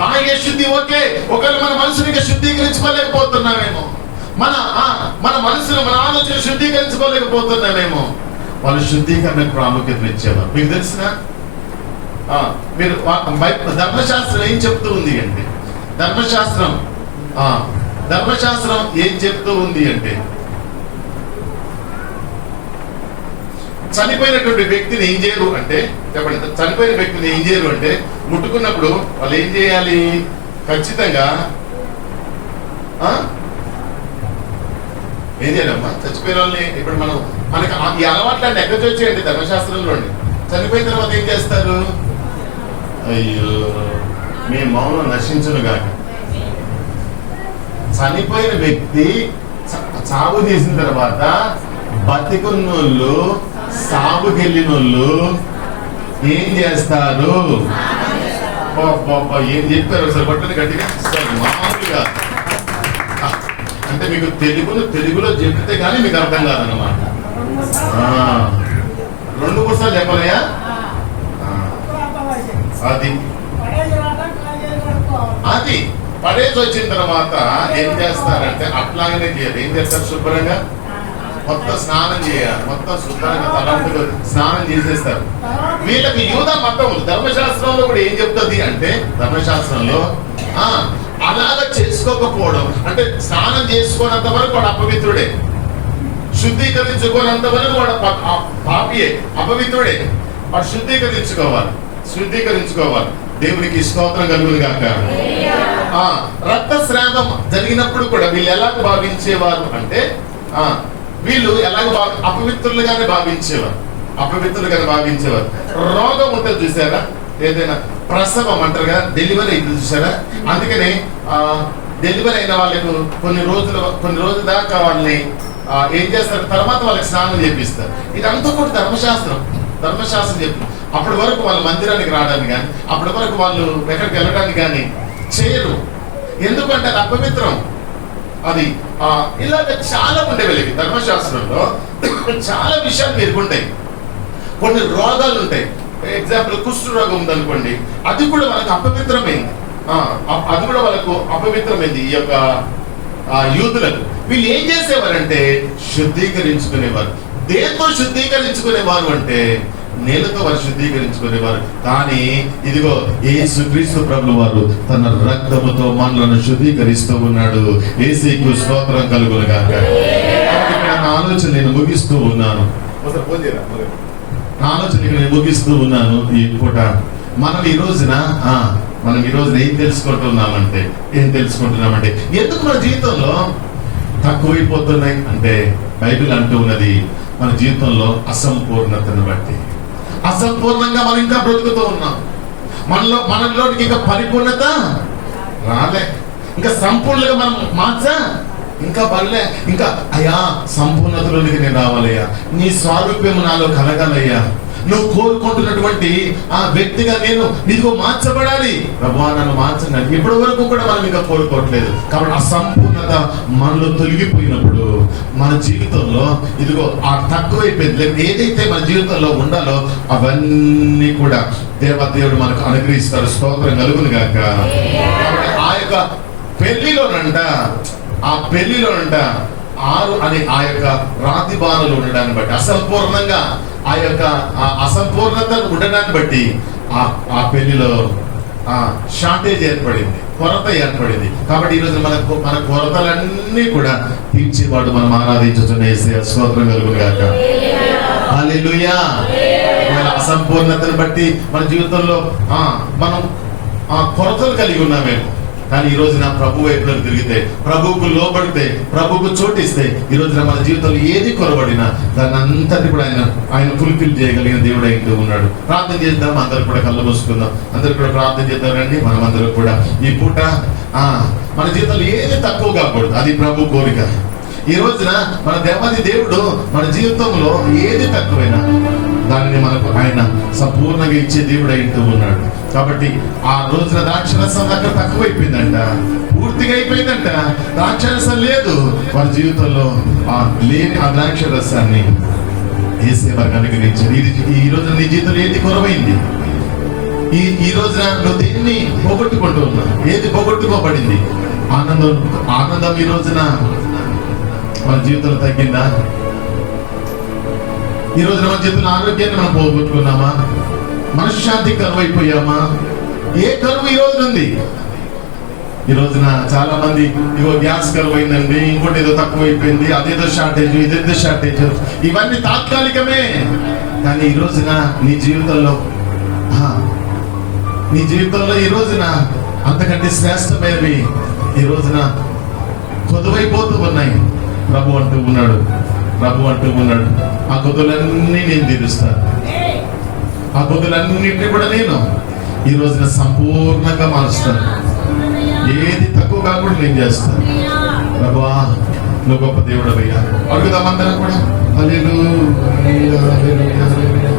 బాహ్య శుద్ధి ఓకే, ఒకవేళ మన మనసుని శుద్ధీకరించుకోలేకపోతున్నామేమో, మన మనసును మన ఆలోచన శుద్ధీకరించుకోలేకపోతున్నామేమో. వాళ్ళు శుద్ధీకరణకు ప్రాముఖ్యత ఇచ్చేవారు. మీకు తెలిసిన మీరు ధర్మశాస్త్రం ఏం చెప్తూ ఉంది అంటే, ధర్మశాస్త్రం ఏం చెప్తూ ఉంది అంటే, చనిపోయినటువంటి వ్యక్తిని ఏం చేయరు అంటే, చెప్పండి, చనిపోయిన వ్యక్తిని ఏం చేయరు అంటే, ముట్టుకున్నప్పుడు వాళ్ళు ఏం చేయాలి? ఖచ్చితంగా ఏం చేయాలమ్మా? చచ్చిపోయిన వాళ్ళని ఇప్పుడు మనం మనకి ఈ అలవాట్లన్నీ ఎక్కడికి వచ్చేయండి? ధర్మశాస్త్రంలోని. చనిపోయిన తర్వాత ఏం చేస్తారు? అయ్యో మీ మౌనం నశించును గాక. చనిపోయిన వ్యక్తి సాగు చేసిన తర్వాత బతికున్నోళ్ళు సాగుకెళ్ళినోళ్ళు ఏం చేస్తారు? ఏం చెప్పారు అసలు? బట్టలు గట్టిగా మామూలుగా అంటే మీకు తెలుగులో చెప్తే కానీ మీకు అర్థం కాదన్నమాట. 2 సార్లు చెప్పలయ్యా? అది పడేసి వచ్చిన తర్వాత ఏం చేస్తారంటే అట్లాగనే చేయాలి. ఏం చేస్తారు? శుభ్రంగా మొత్తం స్నానం చేయాలి. మొత్తం శుభ్రంగా తలంపులు స్నానం చేసేస్తారు. వీళ్ళకి యూద మతం ధర్మశాస్త్రంలో కూడా ఏం చెప్తుంది అంటే, ధర్మశాస్త్రంలో అలాగ చేసుకోకపోవడం అంటే స్నానం చేసుకోనంత వరకు వాడు అపవిత్రుడే, శుద్ధీకరించుకోనంత వరకు వాడు పాపియే, అపవిత్రుడే. వాడు శుద్ధీకరించుకోవాలి. దేవునికి స్తోత్రం కలుగును గాక. రక్తస్రావం జరిగినప్పుడు కూడా వీళ్ళు ఎలాగ భావించేవారు అంటే, వీళ్ళు ఎలాగ అపవిత్రులుగానే భావించేవారు. రోగం ఉంటుంది చూసారా? ఏదైనా ప్రసవం అంటారు కదా, డెలివరీ అయింది చూసారా? అందుకని డెలివరీ అయిన వాళ్ళకు కొన్ని రోజుల దాకా వాళ్ళని ఏం చేస్తారు? తర్వాత వాళ్ళకి స్నానం చేపిస్తారు. ఇదంతా కూడా ధర్మశాస్త్రం చెప్తుంది. అప్పటి వరకు వాళ్ళు మందిరానికి రావడానికి కానీ, అప్పటి వరకు వాళ్ళు ఎక్కడికి వెళ్ళడానికి కానీ చేయరు. ఎందుకంటే అది అపవిత్రం. అది ఇలాగ చాలా ఉండే వీళ్ళకి ధర్మశాస్త్రంలో చాలా విషయాలు ఎదుర్కొంటాయి. కొన్ని రోగాలు ఉంటాయి. ఎగ్జాంపుల్ కుష్ఠ రోగం ఉందనుకోండి, అది కూడా వాళ్ళకి అపవిత్రమైంది. ఈ యొక్క యూదులకు వీళ్ళు ఏం చేసేవారంటే శుద్ధీకరించుకునేవారు. దేంతో శుద్ధీకరించుకునేవారు అంటే నీళ్ళతో వారు శుద్ధీకరించుకునేవారు. కానీ ఇదిగో యేసుక్రీస్తు ప్రభువు వారు తన రక్తముతో మనలను శుద్ధీకరిస్తూ ఉన్నాడు. యేసుకు స్తోత్రం కలుగును గాక. నా ఆలోచన నేను ముగిస్తూ ఉన్నాను. ఈ పూట మనం ఈ రోజున ఏం తెలుసుకుంటున్నామంటే ఎందుకు మన జీవితంలో తక్కువైపోతున్నాయి అంటే, బైబిల్ అంటూ ఉన్నది మన జీవితంలో అసంపూర్ణతను బట్టి. అసంపూర్ణంగా మనం ఇంకా బ్రతుకుతూ ఉన్నాం. మనలోనికి ఇంకా పరిపూర్ణత రాలే, ఇంకా సంపూర్ణంగా మనం ఇంకా పర్లే. ఇంకా అయ్యా సంపూర్ణతలోనికి నేను రావాలయ్యా, నీ స్వారూప్యము నాలో కలగాలయ్యా, నువ్వు కోరుకుంటున్నటువంటి ఆ వ్యక్తిగా నేను నీకు మార్చబడాలి ప్రభువా, నన్ను మార్చండి. ఇప్పటి వరకు కూడా మనం ఇంకా కోరుకోవట్లేదు. కాబట్టి ఆ సంపూర్ణత మనలో తొలగిపోయినప్పుడు మన జీవితంలో ఇదిగో ఆ తక్కువైపోయింది. ఏదైతే మన జీవితంలో ఉండాలో అవన్నీ కూడా దేవదేవుడు మనకు అనుగ్రహిస్తారు. స్తోత్రం కలుగును గాక. ఆ యొక్క పెళ్లిలోనంట 6 అని ఆ యొక్క రాతి బాణలు ఉండడాన్ని బట్టి, అసంపూర్ణంగా ఆ యొక్క అసంపూర్ణత ఉండడాన్ని బట్టి ఆ పెళ్లిలో షార్టేజ్ ఏర్పడింది, కొరత ఏర్పడింది. కాబట్టి ఈరోజు మన కొరతలన్నీ కూడా తీర్చేవాడు మనం ఆరాధించుతున్న యేసయ్య. స్తోత్రం కలుగును గాక. హల్లెలూయా. అసంపూర్ణతను బట్టి మన జీవితంలో మనం కొరతలు కలిగి ఉన్నామేమో, కానీ ఈ రోజున ప్రభు వైపులోకి తిరిగితే, ప్రభువుకు లోబడితే, ప్రభువుకు చోటిస్తే, ఈ రోజున మన జీవితంలో ఏది కొరబడినా దాన్ని అంతటి కూడా ఆయన ఫుల్ఫిల్ చేయగలిగిన దేవుడు అయితే ఉన్నాడు. ప్రార్థన చేద్దాం. అందరూ కూడా కళ్ళు మూసుకుందాం. అందరూ కూడా ప్రార్థన చేద్దాం రండి. మనం అందరూ కూడా ఈ పూట మన జీవితంలో ఏది తక్కువ కాకూడదు, అది ప్రభు కోరిక. ఈ రోజున మన దేవాది దేవుడు మన జీవితంలో ఏది తక్కువైనా దానిని మనకు ఆయన సంపూర్ణంగా ఇచ్చే దేవుడు అయితూ ఉన్నాడు. కాబట్టి ఆ రోజున ద్రాక్షరసం అక్కడ తక్కువైపోయిందంట, పూర్తిగా అయిపోయిందంట. ద్రాక్షరసం లేదు వారి జీవితంలో. లేని ఆ ద్రాక్షరసాన్ని యేసయ్య వారికి అనుగ్రహించారు. ఈ రోజున నీ జీవితంలో ఏది కొరవైంది? ఈ రోజున నువ్వు దేన్ని పోగొట్టుకుంటూ ఉన్నావు? ఏది పోగొట్టుకోబడింది? ఆనందం ఈ రోజున మన జీవితంలో తగ్గిందా? ఈ రోజున మన జీవితంలో ఆరోగ్యాన్ని మనం పోగొట్టుకున్నామా? మనశ్శాంతి కరువు అయిపోయామా? ఏ కరువు ఈ రోజున ఉంది? ఈ రోజున చాలా మంది ఇగో గ్యాస్ కరువు అయిందండి, ఇంకోటి ఏదో తక్కువ అయిపోయింది, అదేదో షార్టేజ్, ఇదేదో షార్టేజ్, ఇవన్నీ తాత్కాలికమే. కానీ ఈ రోజున నీ జీవితంలో ఈ రోజున అంతకంటే శ్రేష్టమైనవి ఈ రోజున కొదువైపోతూ ఉన్నాయి. ప్రభు అంటూ ఉన్నాడు, ప్రభు అంటూ ఉన్నాడు, ఆ కొద్దులన్నీ నేను తీరుస్తాను. ఆ కొద్దులన్నింటినీ కూడా నేను ఈ రోజున సంపూర్ణంగా మారుస్తాను. ఏది తక్కువ కాకుండా నేను చేస్తాను. ప్రభువా నువ్వు గొప్ప దేవుడు అయ్యా. అడుగుదాం అందరం కూడా. హల్లెలూయా, హల్లెలూయా, హల్లెలూయా.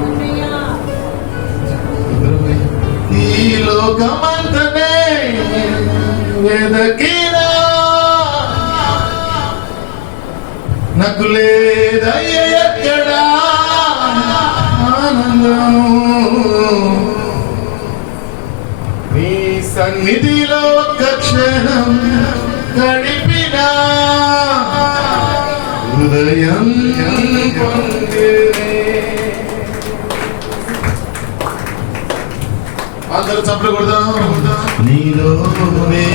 ఈ లోకమంతనే వెదకినా నాకు లేదయ్య ఎక్కడా ఆనందం. నీ సన్నిధిలో ఒక్క క్షణం గడిపినా హృదయం పొంగే. అందరూ చప్పట్లు కొడదాం. నీలోనే